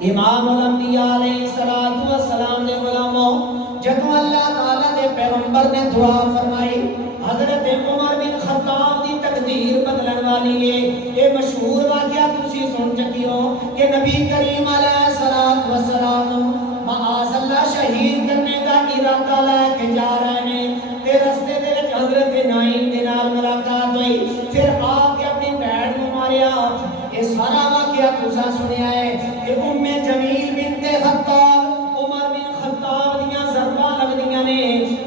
امام الانبیاء علیہ السلام نے غلاموں جب اللہ تعالیٰ دے پیغمبر نے دعا فرمائی حضرت عمر بن خطاب دی تقدیر بدلن والی ہے. یہ مشہور واقعہ تسی سن چکی ہو کہ نبی کریم علیہ السلام معاذ اللہ شہید کرنے کا ارادہ لے کے جا رہے ہیں تے رستے دے وچ حضرت نعیم دے نال ملاقات ہوئی. پھر آ کے اپنی بہن نو ماریا. یہ سارا واقعہ تساں سنیا ہے کہ ام جمیل بنت خطاب عمر بن خطاب دیاں ضرباں لگدیاں نے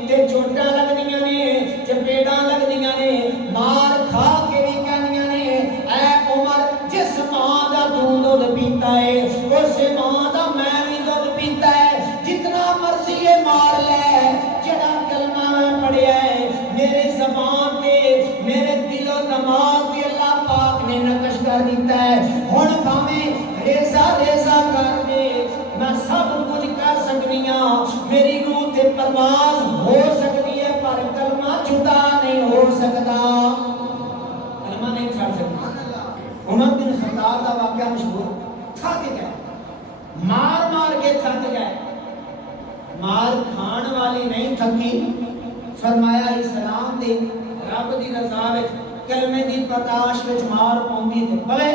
تے چوٹاں لگدیاں نے چپیڑاں لگدیاں نے مار کھا کے بھی کہندیاں نے اے عمر جس ماں دا تو دودھ پیتا ہے اس ماں دا میں بھی دودھ پیتا ہے جتنا مرضی ہے مار لے جڑا کلمہ میں پڑھیا ہے میرے زبان تے میرے دل و دماغ تے اللہ پاک نے نقش کر دیتا ہے. ہن بھاویں ریزہ ریزہ کر دے میں سب کچھ کر سکنی ہاں میری روح تے پرواز ہو سکتی ہے پر کلمہ جدا نہیں ہو سکتا کلمہ نہیں چھڑ سکتا. عمر بن خطاب کا واقعہ مشہور تھک گئے مار مار کے تھک گئے. مار کھان والی نہیں تھکی فرمایا اسلام دے رب دی رضا وچ کلمے دی پرکاش وچ مار پوندی تے پوے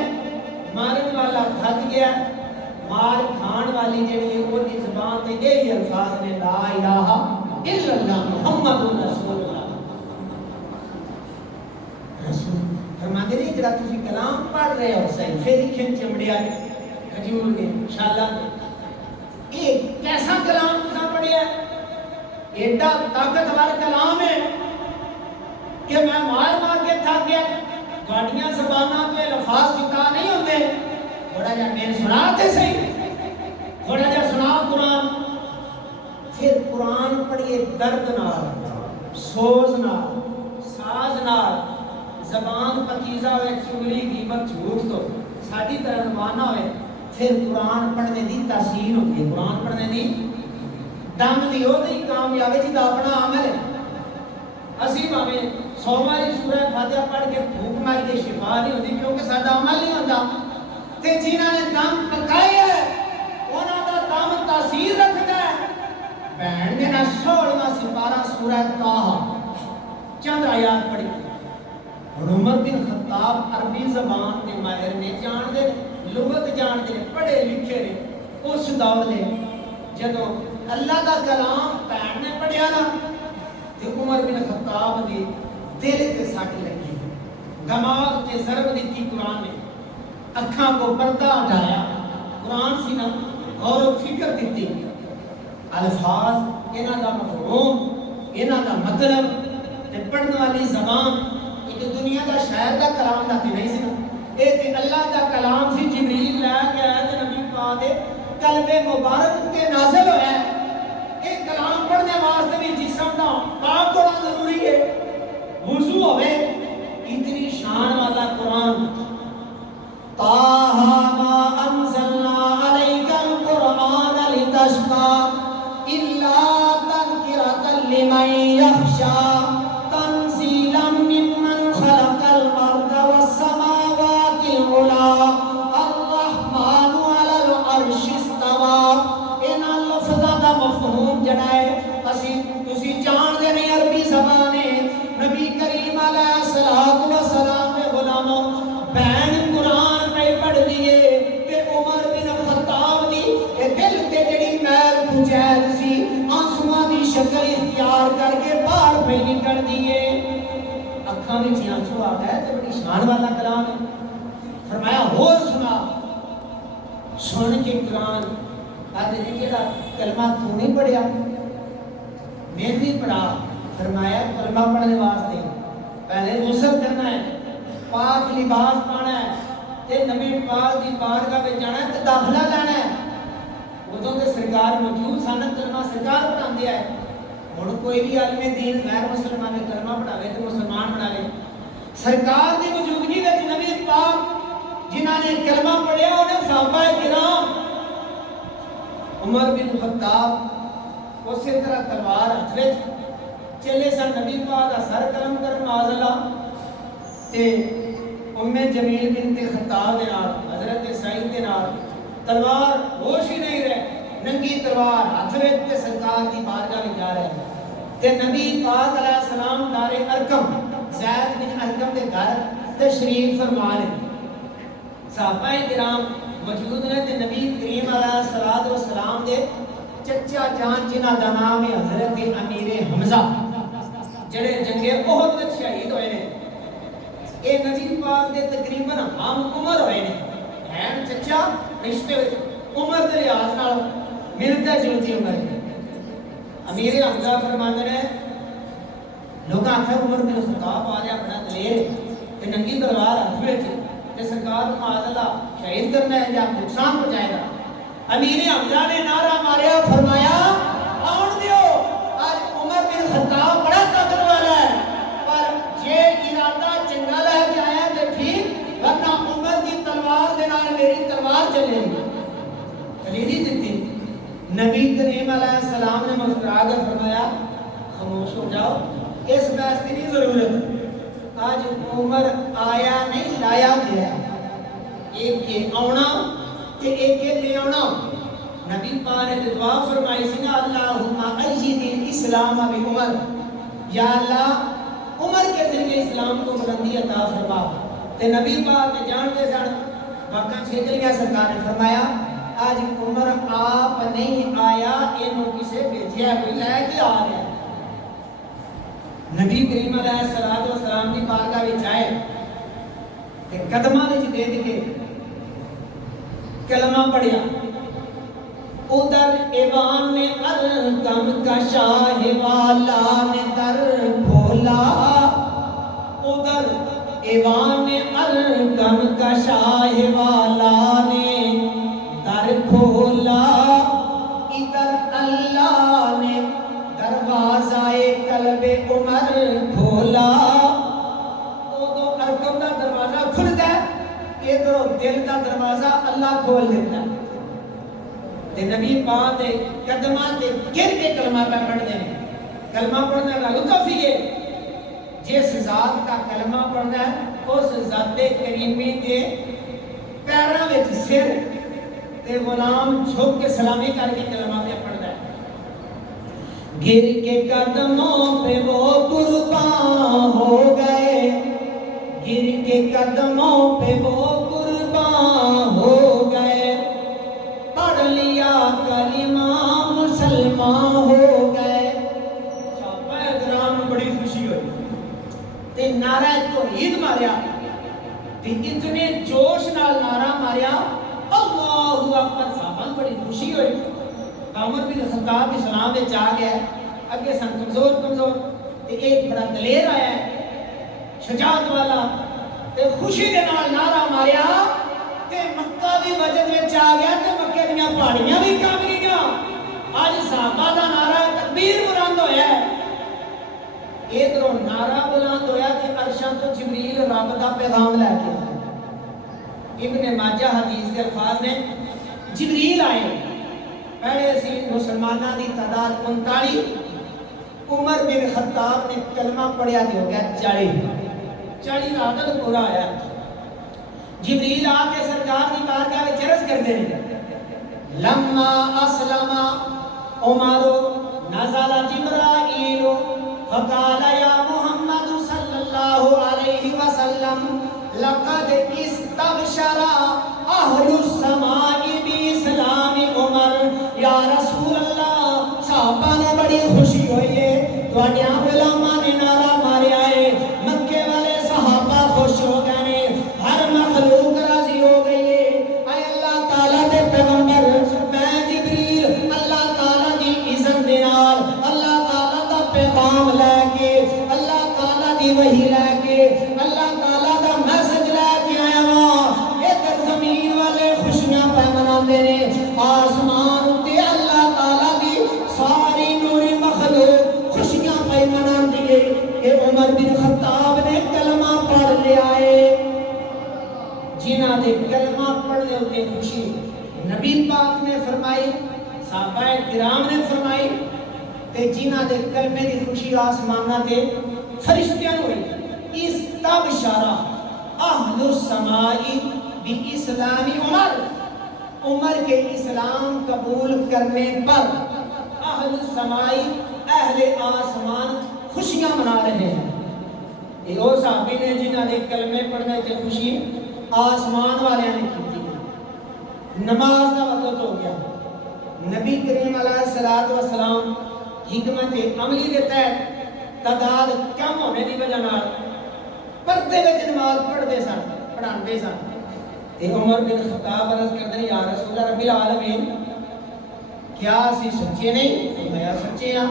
مارن والا تھک گیا. مار کھان والی جڑی ہے وہ دی زبان تے یہی الفاظ نے لا الہ الا اللہ محمد رسول اللہ. رسول فرماتے ہیں جڑا تسی کلام پڑھ رہے ہو صحیح پھر کھن چمڑیا کھجور کے انشاءاللہ یہ کیسا کلام تھا پڑھیا ایڈا طاقتور کلام ہے کہ میں مار مار کے تھک گیا. گاڑیاں زباناں تو الفاظ جتا نہیں ہوتے تھوڑا جا میرے سنا تے صحیح تھوڑا جا سنا قرآن بڑی درد نال سوز نال ساز نال زبان پکیزہ ہوئے چگلی غیبت جھوٹ تو ساڈی طرح روانہ ہوئے پھر قرآن پڑھنے دی تاثیر ہوتی ہے. قرآن پڑھنے دی دم دی ہو دی کامیابی جی دا اپنا عمل ہے. اسی بھاویں 100 باری سورہ فاتحہ پڑھ کے بھوک ماری کے شفا نہیں ہوتی کیونکہ ساڈا عمل نہیں ہوتا. تے جنہاں نے دم پکایا ہے انہاں دا دم تاثیر رکھدا ہے. بہن نے نہ 16واں سپارہ سورہ طٰہٰ چند آیات پڑھی. عمر بن خطاب عربی زبان کے ماہر نے جان دے لغت جان دے پڑھے لکھے نے. اس دور نے جدو اللہ کا کلام بہن نے پڑھیا نا تے عمر بن خطاب دی دل تے سٹ لگی, دماغ تے ضرب دیتی قرآن نے, اکھاں کو پردہ ہٹایا, قرآن سی نا غور و فکر دیتی, الفاظ انہاں دا مفہوم انہاں دا مطلب تے پڑھنے والی زبان یہ دنیا دا شاعر دا کلام دا تے نہیں سی نا, اے تے اللہ دا کلام سی. جبریل لے کے آیا تے نبی پاک دے قلب مبارک تے نازل ہویا ہے. اے کلام پڑھنے واسطے بھی جسم دا پاک ہونا ضروری ہے, وضو ہوے. اتنی شان والا قرآن. طٰہٰ ما انزلنا علیک القرآن لتشقی الا تذکرۃ لمن یخشی تنزیلا ممن خلق الارض والسماوات العلی الرحمن علی العرش استوی. ان لفظاں دا مفہوم جڑا ہے اسی تسی جان دے نہیں عربی زبان ہے. نبی کریم علیہ الصلوۃ والسلام دے غلاموں بہن قرآن پہ پڑھ دیے تے عمر بن خطاب دی اے دل تے جڑی میل کچیل سی آنسواں دی شکل اختیار کر کے باہر پہ نکل دیے. اکھاں وچ آنسو آ گئے تے بڑی شان والا کلام ہے. فرمایا ہو سنا سن کے قرآن آدھے جڑا کلمہ تو نہیں پڑھیا میں بھی پڑھا. فرمایا کلمہ پڑھنے واسطے پہلے غسل کرنا ہے, پاک لباس پانا ہے تے نبی پاک دی بارگاہ میں جانا ہے تے داخلہ لینا ہے. ادوں تے سرکار موجود سن, کلمہ سرکار پڑھاندے ہے. ہن کوئی بھی عالم دین غیر مسلمان نے کلمہ پڑھاوے تے مسلمان بناوے. سرکار دی موجودگی وچ نبی پاک جنہاں نے کلمہ پڑھیا انہیں صحابہ کرام. عمر بن خطاب اسی طرح تلوار ہاتھ وچ چلے سن نبی پاک دا سر قلم کر معاذ اللہ تے ام جمیل بنت خطاب دے نال حضرت سعید دے نال تلوار ہوش ہی نہیں رہے, ننگی تلوار ہاتھ وچ تے سرکار دی بارگاہ وچ جا رہے تے نبی پاک علیہ السلام دار ارقم زید بن ارقم دے گھر تشریف فرما رہے. صحابہ کرام موجود نے تے نبی کریم علیہ الصلوۃ والسلام دے چچا جان جنہاں دا نام ہے حضرت امیر حمزہ جڑے جنگ احد وچ شہید ہوئے نے. اے نبی پاک دے تقریباً ہم عمر ہوئے نے, ہیں چچا رشتے عمر دے لحاظ نال ملتا جلتی عمر ہے. امیر حمزہ فرماندے نے لوگ آخر عمر بن خطاب آ رہا بڑا دلیر تے ننگی تلوار ہاتھ وچ تے سرکار معاذ اللہ شہید کرنا ہے یا نقصان پہنچائے گا. امیر حمزہ نے نعرہ ماریا, فرمایا آن دیو آج عمر بن خطاب بڑا طاقت والا ہے پر یہ ارادہ چنگا لے کے آیا تے ٹھیک, ورنہ عمر کی تلوار دے نال میری تلوار چلے گی. خلیدی دیتی. نبی کریم علیہ السلام نے مسکرا کر فرمایا خاموش ہو جاؤ, اس بحث کی نہیں ضرورت. آج عمر آیا نہیں لایا گیا, ایک کے آنا تے ایک کے لے آنا. نبی پاک نے دعا فرمائی سی نا اللہم ایید الاسلام بعمر, یا اللہ عمر کے ذریعے اسلام کو بلندی عطا فرما. تے نبی پاک نے جانتے سن باقاں چھیکلیاں سرکار نے فرمایا آج عمر آپ نہیں آیا اینو کسے بھیجیا کوئی لے کے آ رہا ہے. نبی کریم علیہ الصلوۃ والسلام کی بارگاہ وچ آئے تے قدماں وچ دے کے کلمہ پڑھیا. ادھر ایوان نے ارقم کا شاہ والا نے در کھولا, ادھر ایوان نے ارقم کا شاہ والا نے در کھولا, ادھر اللہ نے دل دا دروازہ اللہ کھول دیتا ہے تے نبی پاک دے قدماں تے گر کے کلمہ پہ پڑھتے ہیں. کلمہ پڑھنے کا لطف یہ جس ذات کا کلمہ پڑھنا ہے اس ذات کریمی کے پیراں وچ سر تے غلام جھک کے سلامی کر کے کلمہ پہ پڑھتا ہے. گر کے قدموں پہ وہ قربان ہو گئے, گر کے قدموں پہ وہ قربان ہو گئے, پڑھ لیا کلمہ مسلمان ہو گئے. صحابہ کرام کو بڑی خوشی ہوئی تے نعرہ توحید ماریا تے اتنے جوش نال نعرہ ماریا اللہ اکبر. صحابہ بڑی خوشی ہوئی. عمر بن خطاب اسلام وچ آ گیا, اگے سن کمزور تے ایک بڑا دلیر آیا ہے شجاعت والا تے خوشی دے نال نعرہ ماریا تے مکہ بھی وجد وچ آ گیا تے مکے دیاں پہاڑیاں بھی کانپ گئیاں. اج صحابہ دا نعرہ تکبیر بلند ہویا ہے. ادھروں نعرہ بلند ہویا تے عرشاں تو جبریل رب دا پیغام لے کے آیا. ابن ماجہ حدیث کے الفاظ نے جبریل آئے. پہلے سی مسلمانہ دی تعداد 39, عمر بن خطاب نے کلمہ پڑھیا تے ہو گیا 40 کا عدد پورا آیا. جبریل آ کے سرکار دی بارگاہ وچ عرض کرتے ہیں لما اسلم عمر نزل جبرائیل فقال یا محمد صلی اللہ علیہ وسلم لقد استبشر اہل السماء باسلام عمر. یا رسول اللہ, صحابہ نے بڑی خوشی ہوئی ہے, تواڈیاں علماء نے نعرہ ماریا ہے, مکے والے صحابہ خوش ہو گئے نے, ہر مخلوق راضی ہو گئی ہے. اے اللہ تعالیٰ دے پیغمبر, میں جبریل اللہ تعالیٰ دی عزت دے نال اللہ تعالیٰ دا پیغام لے کے, اللہ تعالیٰ دی وحی لے کے, اللہ تعالیٰ دا میسج لے کے آیا ہاں. ادھر زمین والے خوشیاں پہ مناندے نے, آسمان تے اللہ تعالیٰ دی ساری نوری مخلوق خوشیاں پہ مناندی ہے کہ عمر بن خطاب نے کلمہ پڑھ لیا ہے. جنہ دے کلمہ پڑھنے ہوتے خوشی نبی پاک نے فرمائی, صحابہ کرام نے فرمائی, تے جنہ دے کلمے دی خوشی آسمانہ تے فرشتیاں ہوئی. استبشر اہل السماء باسلام عمر, عمر کے اسلام قبول کرنے پر اہل السماء اہل آسمان خوشیاں منا رہے ہیں. یہ وہ صحابی نے جنہاں نے کلمے پڑھنے سے خوشی آسمان والے نے کی تھی. نماز کا وقت ہو گیا. نبی کریم علیہ الصلوۃ والسلام حکمت عملی کے تحت تعداد کم ہونے کی وجہ نال پردے وچ نماز پڑھتے سن, پڑھاندے سن. تے عمر بن خطاب عرض کرتے ہیں یا رسول رب العالمین, کیا اسی سچے نہیں؟ فرمایا سچے ہاں.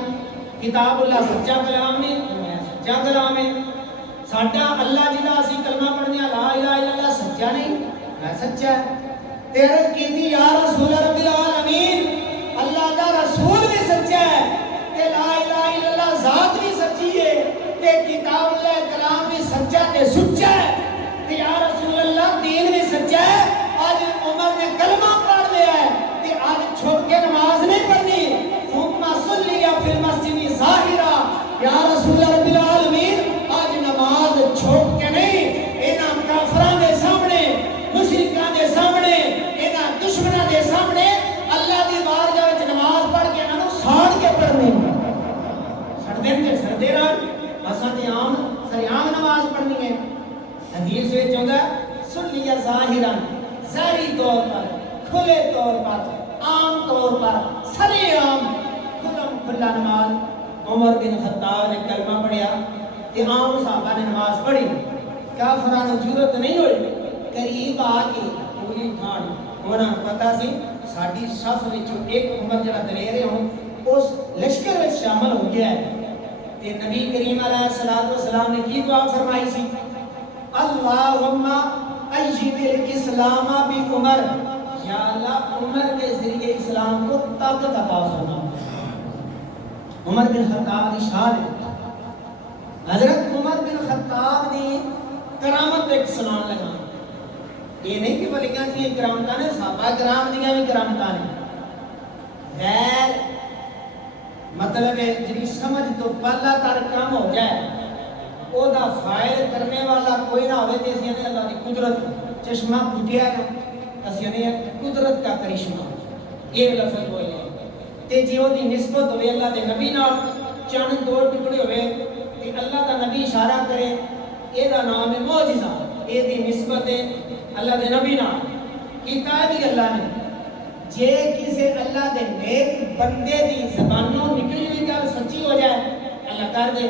کتاب اللہ سچا کلام ہے؟ فرمایا سچا کلام ہے. ساڈا اللہ جدا اسی کلمہ پڑھنے لا الہ الا اللہ سچا نہیں؟ میں سچا ہے. تے عرض کیتی یا رسول رب العالمین, اللہ دا رسول بھی سچا ہے تے لا الہ الا اللہ ذات بھی سچی ہے تے کتاب اللہ کلام بھی سچا تے سچا ہے تے یا رسول اللہ دین بھی سچا ہے. آج عمر نے کلمہ پڑھ لیا ہے تے آج چھوڑ کے نماز نہیں پڑھنی. ثم صلی فی المسجد ظاہرا, یا رسول رب العالمین آج نماز چھوڑ کے نہیں, انہاں کافراں دے سامنے, مشرکاں دے سامنے, انہاں دشمناں دے سامنے اللہ دی بارگاہ وچ نماز پڑھ کے انہاں نوں ساڑ کے پڑھنی. سڑدے تے سڑدے رہن, اساں تے عام سریعام نماز پڑھنی ہے. حدیث وچ آندا سلی ظاہرا, ظاہری طور پر, کھلے طور پر, عام طور پر, سرے عام کھلم کھلا نماز. عمر بن خطاب نے کلمہ پڑھیا تے عام صحابہ نے نماز پڑھی. کافراں نوں ضرورت نہیں ہوئی قریب آ کے انگلی اٹھان. انہاں نوں پتہ سی ساڈی صف وچوں ایک عمر جڑا دلیر ہے ہن اس لشکر وچ شامل ہو گیا ہے. تے نبی کریم علیہ الصلوۃ والسلام نے کی دعا فرمائی سی, اللہم ایجب الاسلام بعمر, یا اللہ عمر کے ذریعے اسلام کو طاقت عطا فرما. عمر بن خطاب کی شان ہے. حضرت عمر بن خطاب نے کرامت ایک سنان لگا. یہ نہیں کہ ولیاں دی کرامتاں نے صحابہ کرام دیاں بھی کرامتاں نے غیر مطلب ہے جی سمجھ تو پہلا تر کام ہو جائے او دا فائل کرنے والا کوئی نہ ہوئے تے اسی نے اللہ دی قدرت چشمہ پھٹیا نا اسی نے قدرت کا کرشمہ یہ لفظ بولے تے جی او دی نسبت ہوئے اللہ دے نبی نال چند دو ٹکڑے ہوئے تے اللہ دا نبی اشارہ کرے اے دا نام ہے معجزہ اے دی نسبت ہے اللہ دے نبی نال کیتا ہے بھی اللہ نے جے کسے اللہ دے نیک بندے دی زبانوں نکلی ہوئی گل سچی ہو جائے اللہ کر دے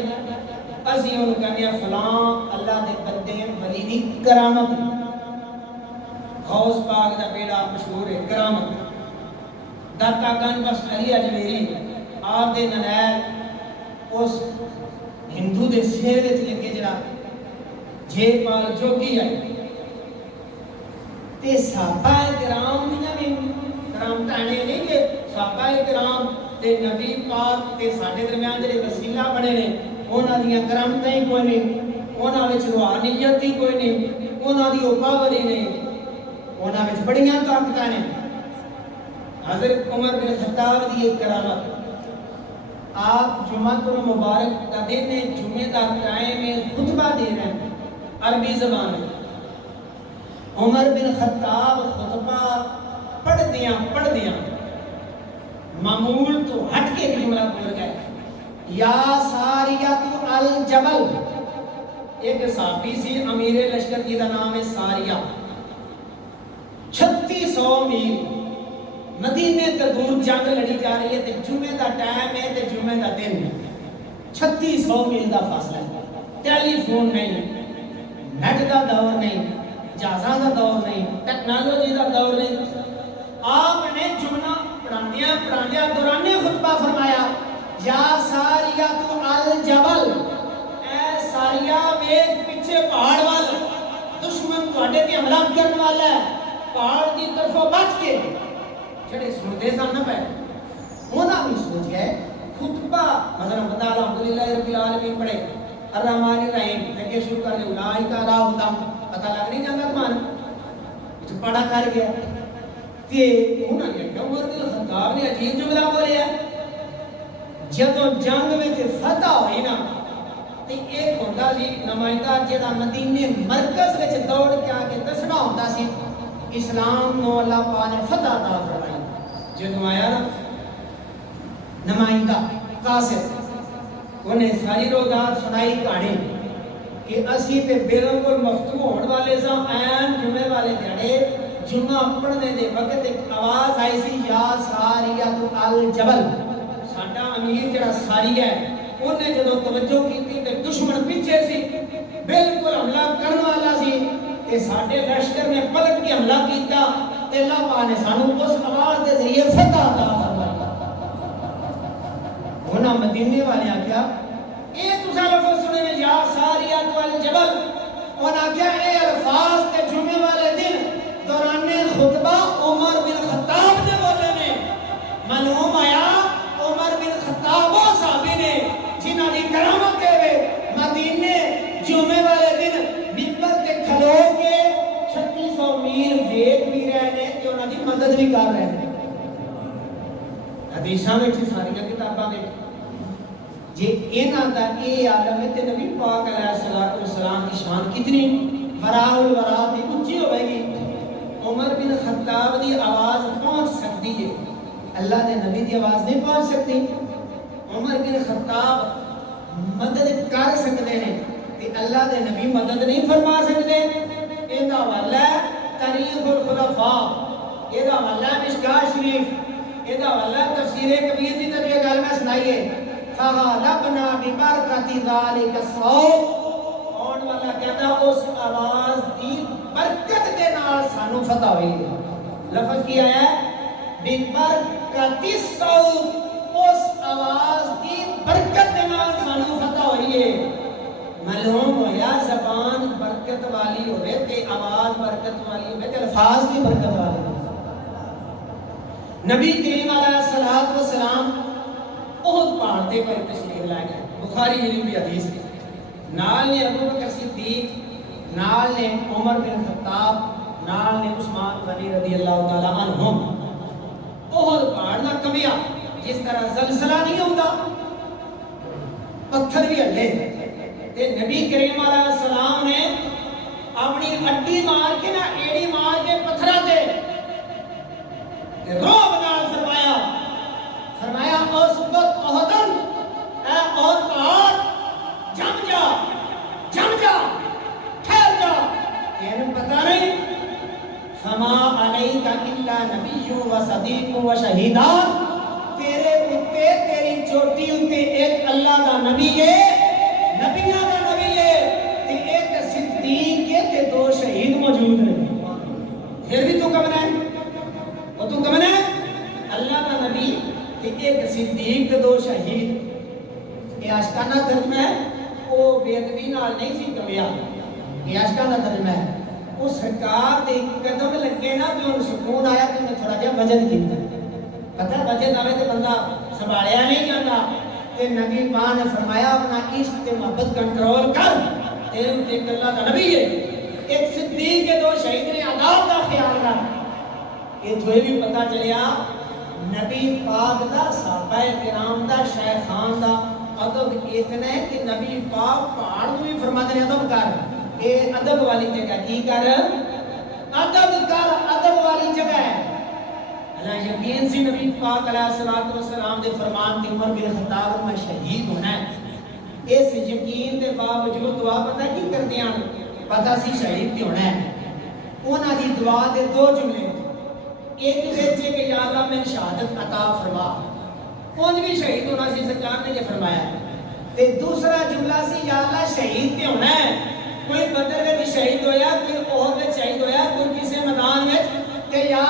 اسی انہوں کہنے فلاں اللہ دے بندے ولی دی کرامت غوث پاک دا بیڑا مشہور ہے کرامت داتا گنج بس علی اجمیری آپ دے ننیل اس ہندو دے سیر دے لگے جڑا جے پال جوگی آئی تے صحابہ کرام دیاں بھی کرام تانے نہیں کہ صحابہ کرام تے نبی پاک تے ساڈے درمیان جڑے وسیلہ بنے نے انہاں دیاں کرامتاں ہی کوئی نہیں انہاں وچ روحانیت ہی کوئی نہیں انہاں دی اوپاوری نہیں انہاں وچ بڑیاں طاقتاں نے حضرت عمر بن خطاب دی ایک کرامت آپ جمعہ المبارک کا دن ہے جمعہ کا ٹائم ہے خطبہ دے رہے ہیں عربی زبان میں عمر بن خطاب خطبہ پڑھ دیاں معمول تو ہٹ کے جملہ بول گئے یا ساریۃ الجبل ایک صحابی سی امیر لشکر کی دا نام ہے ساریہ 3600 میل مدینے تے دور جنگ لڑی جا رہی ہے تے جمعے دا ٹائم ہے تے جمعے دا دن 3600 میل دا فاصلہ ہے ٹیلی فون نہیں نیٹ دا دور نہیں جہازاں دا دور نہیں ٹیکنالوجی دا دور نہیں آپ نے جمعہ پڑھاندیاں دوران خطبہ فرمایا یا ساریۃ الجبل اے ساریہ ویکھ پیچھے پہاڑ والا دشمن تواڈے تے حملہ کرن والا ہے پہاڑ دی طرفوں بچ کے جڑے سنتے سن نہ پے انہاں بھی سوچ گئے خطبہ مثلا بندہ الحمدللہ رب العالمین پڑھے الرحمن الرحیم لگے شروع کر دے اولئک علی ھدی پتہ لگ نہیں جاندا تمہارا جو پڑھا کر گیا تے انہاں نے کہا عمر بن خطاب نے عجیب جملہ بولیا جدوں جنگ وچ فتح ہوئی نا تے ایک ہوندا سی نمائندہ جڑا مدینے مرکز وچ دوڑ کے آ کے دسنا ہوندا سی اسلام نو اللہ پاک نے فتح عطا فرمائی جدوں آیا نا نمائندہ قاصد انہیں ساری روزات سنائی کہانی کہ اسی تے بالکل مفتوح ہون والے ساں عین جمعے والے دیہڑے جمعہ پڑھنے دے وقت ایک آواز آئی سی یا ساریۃ الجبل ساڈا امیر جڑا ساری ہے انہیں جدوں توجہ کیتی تے دشمن پیچھے سی بالکل حملہ کرن والا سی تے ساڈے لشکر نے پلٹ کے حملہ کیتا تے اللہ پاک نے سانو اس آواز دے ذریعے فتح عطا فرمائی انہاں مدینے والے آکھیا اے تساں لفظ سنے نے یا ساریۃ الجبل انہاں آکھیا اے الفاظ تے جمعے والے دن دوران خطبہ عمر بن خطاب نے بولے نے معلوم آیا عمر بن خطاب وہ صحابی نے جنہاں دی کرامت ہے مدینے جمعے والے دن منبر تے کھلو کے 3600 میل ویکھ بھی رہے نے تے انہاں دی مدد بھی کر رہے ہیں حدیثاں وچ ساری کتاباں وچ جے انہاں دا اے عالم تے نبی پاک علیہ الصلوۃ والسلام کی شان کتنی وراء الورا دی اونچی ہوے گی عمر بن خطاب دی آواز پہنچ سکتی ہے اللہ دے نبی دی آواز نہیں پہنچ سکتی عمر بن خطاب مدد کر سکتے ہیں کہ اللہ دے نبی مدد نہیں فرما سکتے یہ حوالہ ہے تاریخ الخلفاء یہ حوالہ ہے مشکاہ شریف یہ حوالہ ہے تفسیر کبیر دی تک یہ گل میں سنائیے فغالبنا ببرکت ذالک الصوت آن والا کہتا اس آواز دی برکت دے نال سانو فتح ہوئی لفظ کیا ہے ببرکت الصوت اس آواز دی برکت دے نال سانو فتح ہوئی ہے معلوم ہویا زبان برکت والی ہوئے تے آواز برکت والی ہوئے تے الفاظ بھی برکت والی ہوئے نبی کریم علیہ الصلوۃ والسلام احد پہاڑ تے پر تشریف لائے گئے بخاری شریف کی حدیث ہے نال نے ابو بکر صدیق نال نے عمر بن خطاب نال نے عثمان غنی رضی اللہ تعالی عنہم احد پہاڑ نہ کمیا جس طرح زلزلہ نہیں ہوتا پتھر بھی ہلے تے نبی کریم علیہ السلام نے اپنی اڈی مار کے نہ ایڑی مار کے پتھراں تے روب نال فرمایا اس وقت احدن اے احد پہاڑ جم جا ٹھہر جا تینوں پتہ نہیں فما علیک الا نبی و صدیق و شہیدان تیرے اتے تیری چوٹی اتے ایک اللہ دا نبی ہے نبیوں دا نبی ہے تے ایک صدیق ہے تے دو شہید موجود ہیں پھر بھی تو کمنا ہے وہ تو کمنا ہے اللہ دا نبی تے ایک صدیق تے دو شہید یہ عاشقانہ ترجمہ ہے وہ بے ادبی نال نہیں سی کمیا یہ عاشقانہ ترجمہ ہے وہ سرکار دے قدم لگے نا تو ان سکون آیا تو انہیں تھوڑا جا وجد کیتا پتہ وجد آوے تو بندہ سنبھالیا نہیں جاتا تے نبی پاک نے فرمایا اپنا عشق تے محبت کنٹرول کر تیرے تے اللہ دا نبی ہے ایک صدیق کے دو شہید نے عذاب دا خیال رکھ یہ تو بھی پتہ چلیا نبی پاک دا صحابہ کرام دا شیخان دا ادب اتنا ہے کہ نبی پاک پہاڑ کو بھی فرماتے ہیں ادب کر اے ادب والی جگہ کی کر ادب والی جگہ ہے اللہ یقین سی نبی پاک علیہ السلام دے فرمان تے عمر بن خطاب میں شہید ہونا ہے اس یقین دے باوجود دعا پتہ کی کرتے ہیں پتہ سی شہید تے ہونا ہے انہاں دی دعا دے دو جملے ایک وچ کہ یا اللہ میں شہادت عطا فرما کون بھی شہید ہونا سی سرکار نے یہ فرمایا تے دوسرا جملہ سی یا اللہ شہید تے ہونا ہے کوئی بدر وچ شہید ہویا کوئی احد وچ شہید ہویا کوئی کسی میدان وچ تے یا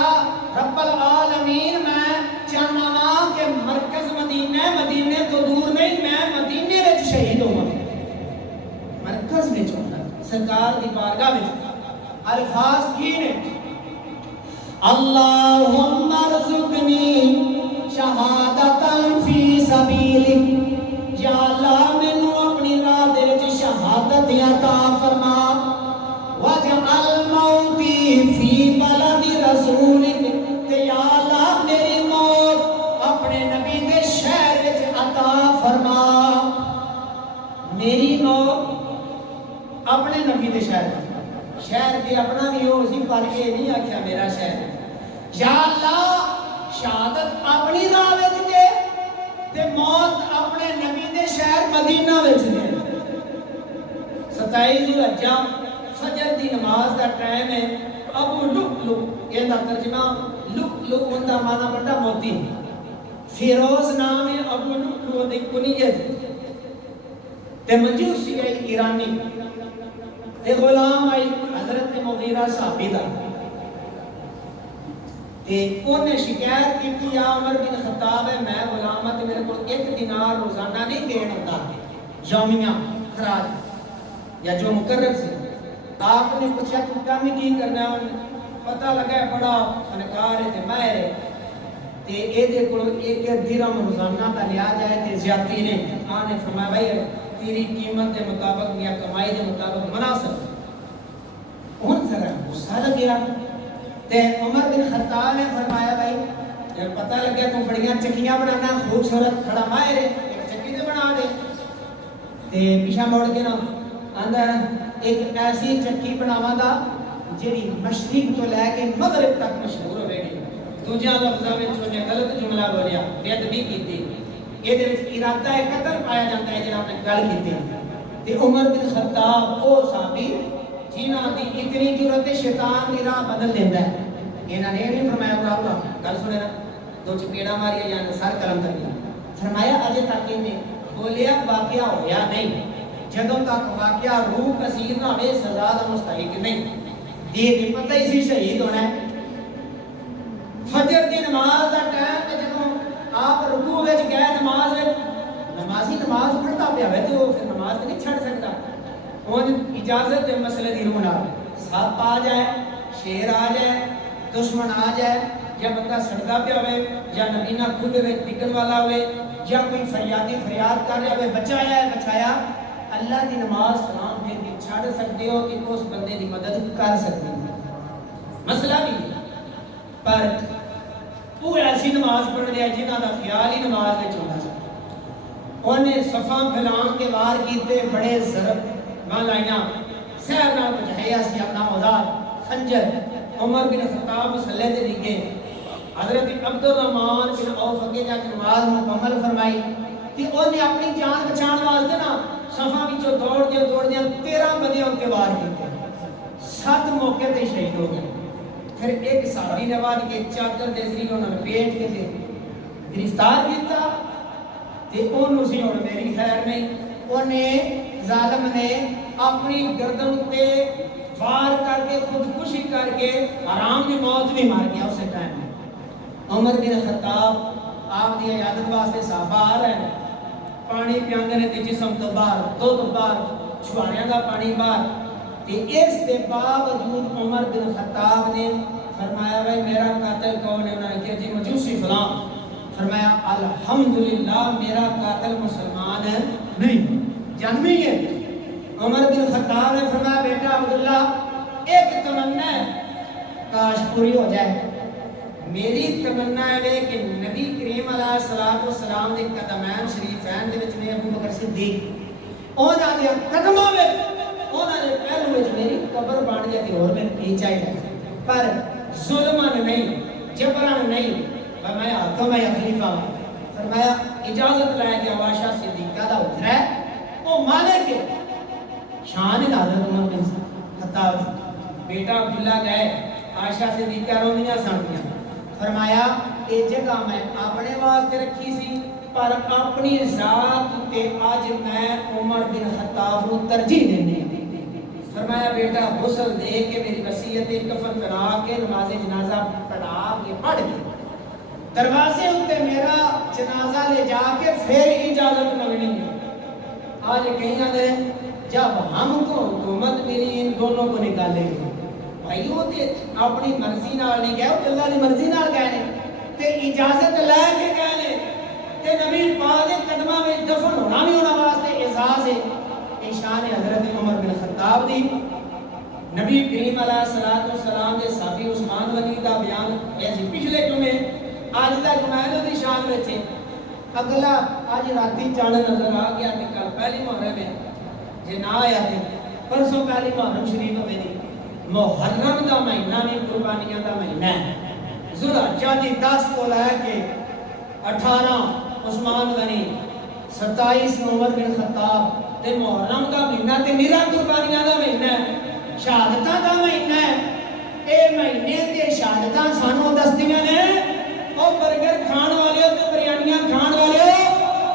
رب العالمین میں چاہنا وا کہ مرکز مدینے تو دور نہیں میں مدینے وچ شہید ہوں مرکز وچ ہونا سرکار دی بارگاہ وچ الفاظ کی نے اللہم ارزقنی شہادتاً فی سبیلک یا اللہ مینوں اپنی راہ دے وچ شہادت عطا فرما واجعل موتی فی بلد رسولک تے یا اللہ میری موت اپنے نبی دے شہر وچ عطا فرما میری موت اپنے نبی دے شہر کے اپنا بھی ہو اسی پر کے نہیں آکھیا میرا شہر یا اللہ شہادت اپنی راہ وچ دے تے موت اپنے نبی دے شہر مدینہ وچ دے 27 ذوالحجہ فجر دی نماز دا ٹائم ہے ابو لؤلؤ یہ دا ترجمہ لؤلؤ ہوندا معنی بندا موتی فیروز نام ہے ابو لؤلؤ دی کنیت تے مجوسی ہے ایرانی تے غلام آئی حضرت مغیرہ صحابی دا تے انہیں شکایت کی یا عمر بن خطاب ہے میں غلامت میرے کو 1 دینار روزانہ نہیں دین ہوتا یومیہ خراج یا جو مقرر سے آپ نے پوچھا تو کام ہی کرنا ہے پتہ لگا ہے بڑا فنکار ہے تے ماہر ہے تے اے دے کو 1 درہم روزانہ کا لیا جائے تے زیادتی نے آنے فرمایا بھائی تیری قیمت دے مطابق یا کمائی دے مطابق مناسب ان ذرا غصہ لگ گیا تے عمر بن خطاب نے فرمایا بھائی جب پتہ لگیا تو بڑیاں چکیاں بنانا خوبصورت کھڑا ماہر ہے ایک چکی تے بنا دے تے پیچھے موڑ کے نا اندر ایک ایسی چکی بناواں دا جڑی مشرق تو لے کے مغرب تک مشہور ہوے گی دوجا لفظاں وچ جو غلط جملہ بولیا بے ادبی کیتی اے دے وچ ارادہ قتل پایا جاندا ہے جناب نے گل کیتی تے عمر بن خطاب او صحابی جنہاں دی اتنی جرأت شیطان دی راہ بدل دیندا ہے انہاں نے نہیں فرمایا اللہ گل سنے نا دو چپیڑا ماری یا سر قلم کر دیا فرمایا اجے تک نے بولیا واقعہ ہویا نہیں جدوں تک واقعہ روح کثیر نہ ہوے سزا دا مستحق نہیں یہ پتہ ہی سی شہید ہونا ہے فجر دی نماز دا ٹائم تے جدوں آپ رکوع وچ گئے نماز وچ نمازی نماز پڑھتا پیا ہے تو پھر نماز نہیں چھڑ سکتا اون اجازت دے مسئلے دی روح نال سپ آ جائے شیر آ جائے دشمن آ جائے یا بندہ سڑدا پیا ہوئے یا نبینا خود وچ ٹکن والا ہوئے یا کوئی فریادی فریاد کر رہا ہوئے بچایا ہے بچایا اللہ دی نماز سلام دے کے چھڑ سکتے ہو کہ اس بندے دی مدد کر سکتے ہو مسئلہ بھی ہے پر وہ ایسی نماز پڑھ رہا جنہوں کا خیال ہی نماز میں ہونا چاہتا انہیں صفاں پھیلان کے وار کیتے بڑے ضرب ماں لائیاں سہر نہ بجھایا سی اپنا اوزار خنجر عمر بن خطاب مسلح دے لگے حضرت عبد الرحمن بن عوف اگے جا کے نماز مکمل فرمائی تے انہیں اپنی جان بچان واسطے نا صفاں وچوں دوڑ دیا 13 بندے تے وار کیتے 7 موقع تے شہید ہو گئے پھر ایک صحابی نے واد کے چادر دے ذریعے انہوں نے پیٹ کے تے گرفتار کیتا تے انہوں سی ہن میری خیر نہیں انہیں ظالم نے اپنی گردن تے وار کر کے خودکشی کر کے حرام کی موت بھی مار گیا اسے ٹائم میں عمر بن خطاب آپ دی عیادت واسطے صحابہ آ رہے ہیں پانی پیاندے نے تے جسم تو باہر دودھ باہر چھواریاں دا پانی باہر تے اس دے باوجود عمر بن خطاب نے فرمایا بھائی میرا قاتل کون ہے انہوں نے کہا جی مجوسی فلاں فرمایا الحمدللہ میرا قاتل مسلمان ہے نہیں جانوی ہے عمر بن خطاب نے فرمایا بیٹا عبداللہ ایک تمنا ہے کاش پوری ہو جائے میری تمنا ہے کہ نبی کریم علیہ السلام دے قدمین شریفین دے وچ میں ابو بکر صدیق انہاں دے قدماں وچ انہاں دے پہلو وچ میری قبر بن جائے تے اور میں کی چاہیے پر ظلمن نہیں جبرن نہیں میں ہاتھوں میں خلیفہ فرمایا اجازت لے کے عائشہ صدیقہ دا اترا ہے او مالک ہے شان حضرت عمر بن خطاب بیٹا عبداللہ گئے عائشہ صدیقہ روندیاں سانیاں فرمایا یہ جگہ میں اپنے واسطے رکھی سی پر اپنی ذات تے آج میں عمر بن خطاب کو ترجیح دینے فرمایا بیٹا غسل دے کے میری وصیت کفن کرا کے نماز جنازہ پڑھا کے پڑھ کے دروازے ہوتے میرا جنازہ لے جا کے پھر اجازت مانگنی ہے آج کہیں آدھے جب ہم کو حکومت ملی ان دونوں کو نکالیں گے بھائی وہ تے اپنی مرضی نال نہیں گئے وہ اللہ کی مرضی نال گئے نے تے اجازت لے کے گئے نے تے نبی پاک دے قدماں وچ دفن ہونا بھی انہاں واسطے اعزاز ہے اے شان حضرت عمر بن خطاب دی نبی کریم علیہ السلام دے صحابی عثمان غنی دا بیان ہے جی پچھلے جمعے آج دا جمعہ دی شان وچ اگلا آج راتی چاند نظر آ گیا تے کل پہلی محرم ہے جے نہ آیا تے پرسوں پہلی محرم شریف ہوے دی محرم دا مہینہ بھی قربانیاں دا مہینہ ہے ذوالحجہ دی 10 کو لے کے 18 عثمان غنی 27 عمر بن خطاب تے محرم دا مہینہ تے میرا قربانیاں دا مہینہ ہے شہادتاں دا مہینہ ہے اے مہینے تے شہادتاں سانو دستیاں نے او برگر کھان والے تے بریانیاں کھان والے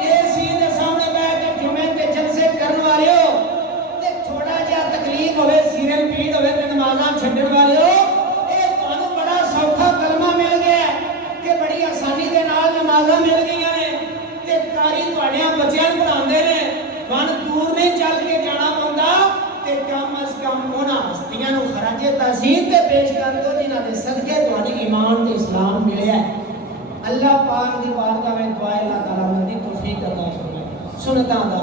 اے سی دے سامنے بیٹھ کے جمعے تے جلسے کرن والے تے تھوڑا جہا تکلیف ہوے سینے پیڑ ہوے تے نمازاں چھڈن والے اے تانوں بڑا سوکھا کلمہ مل گیا کہ بڑی آسانی دے نال نمازاں مل گئیاں نے تے کاری تواڈیاں بچیاں پڑھاندے نے تھانوں دور نہیں چل کے جانا پوندا تے کم از کم انہاں ہستیاں نوں خراج تحسین تے پیش کر دو جنہاں دے صدقے تواڈے ایمان تے اسلام ملیا ہے اللہ پاک دی بارگاہ میں دعا اللہ تعالی نے توفیق عطا فرمائے سنتاں دا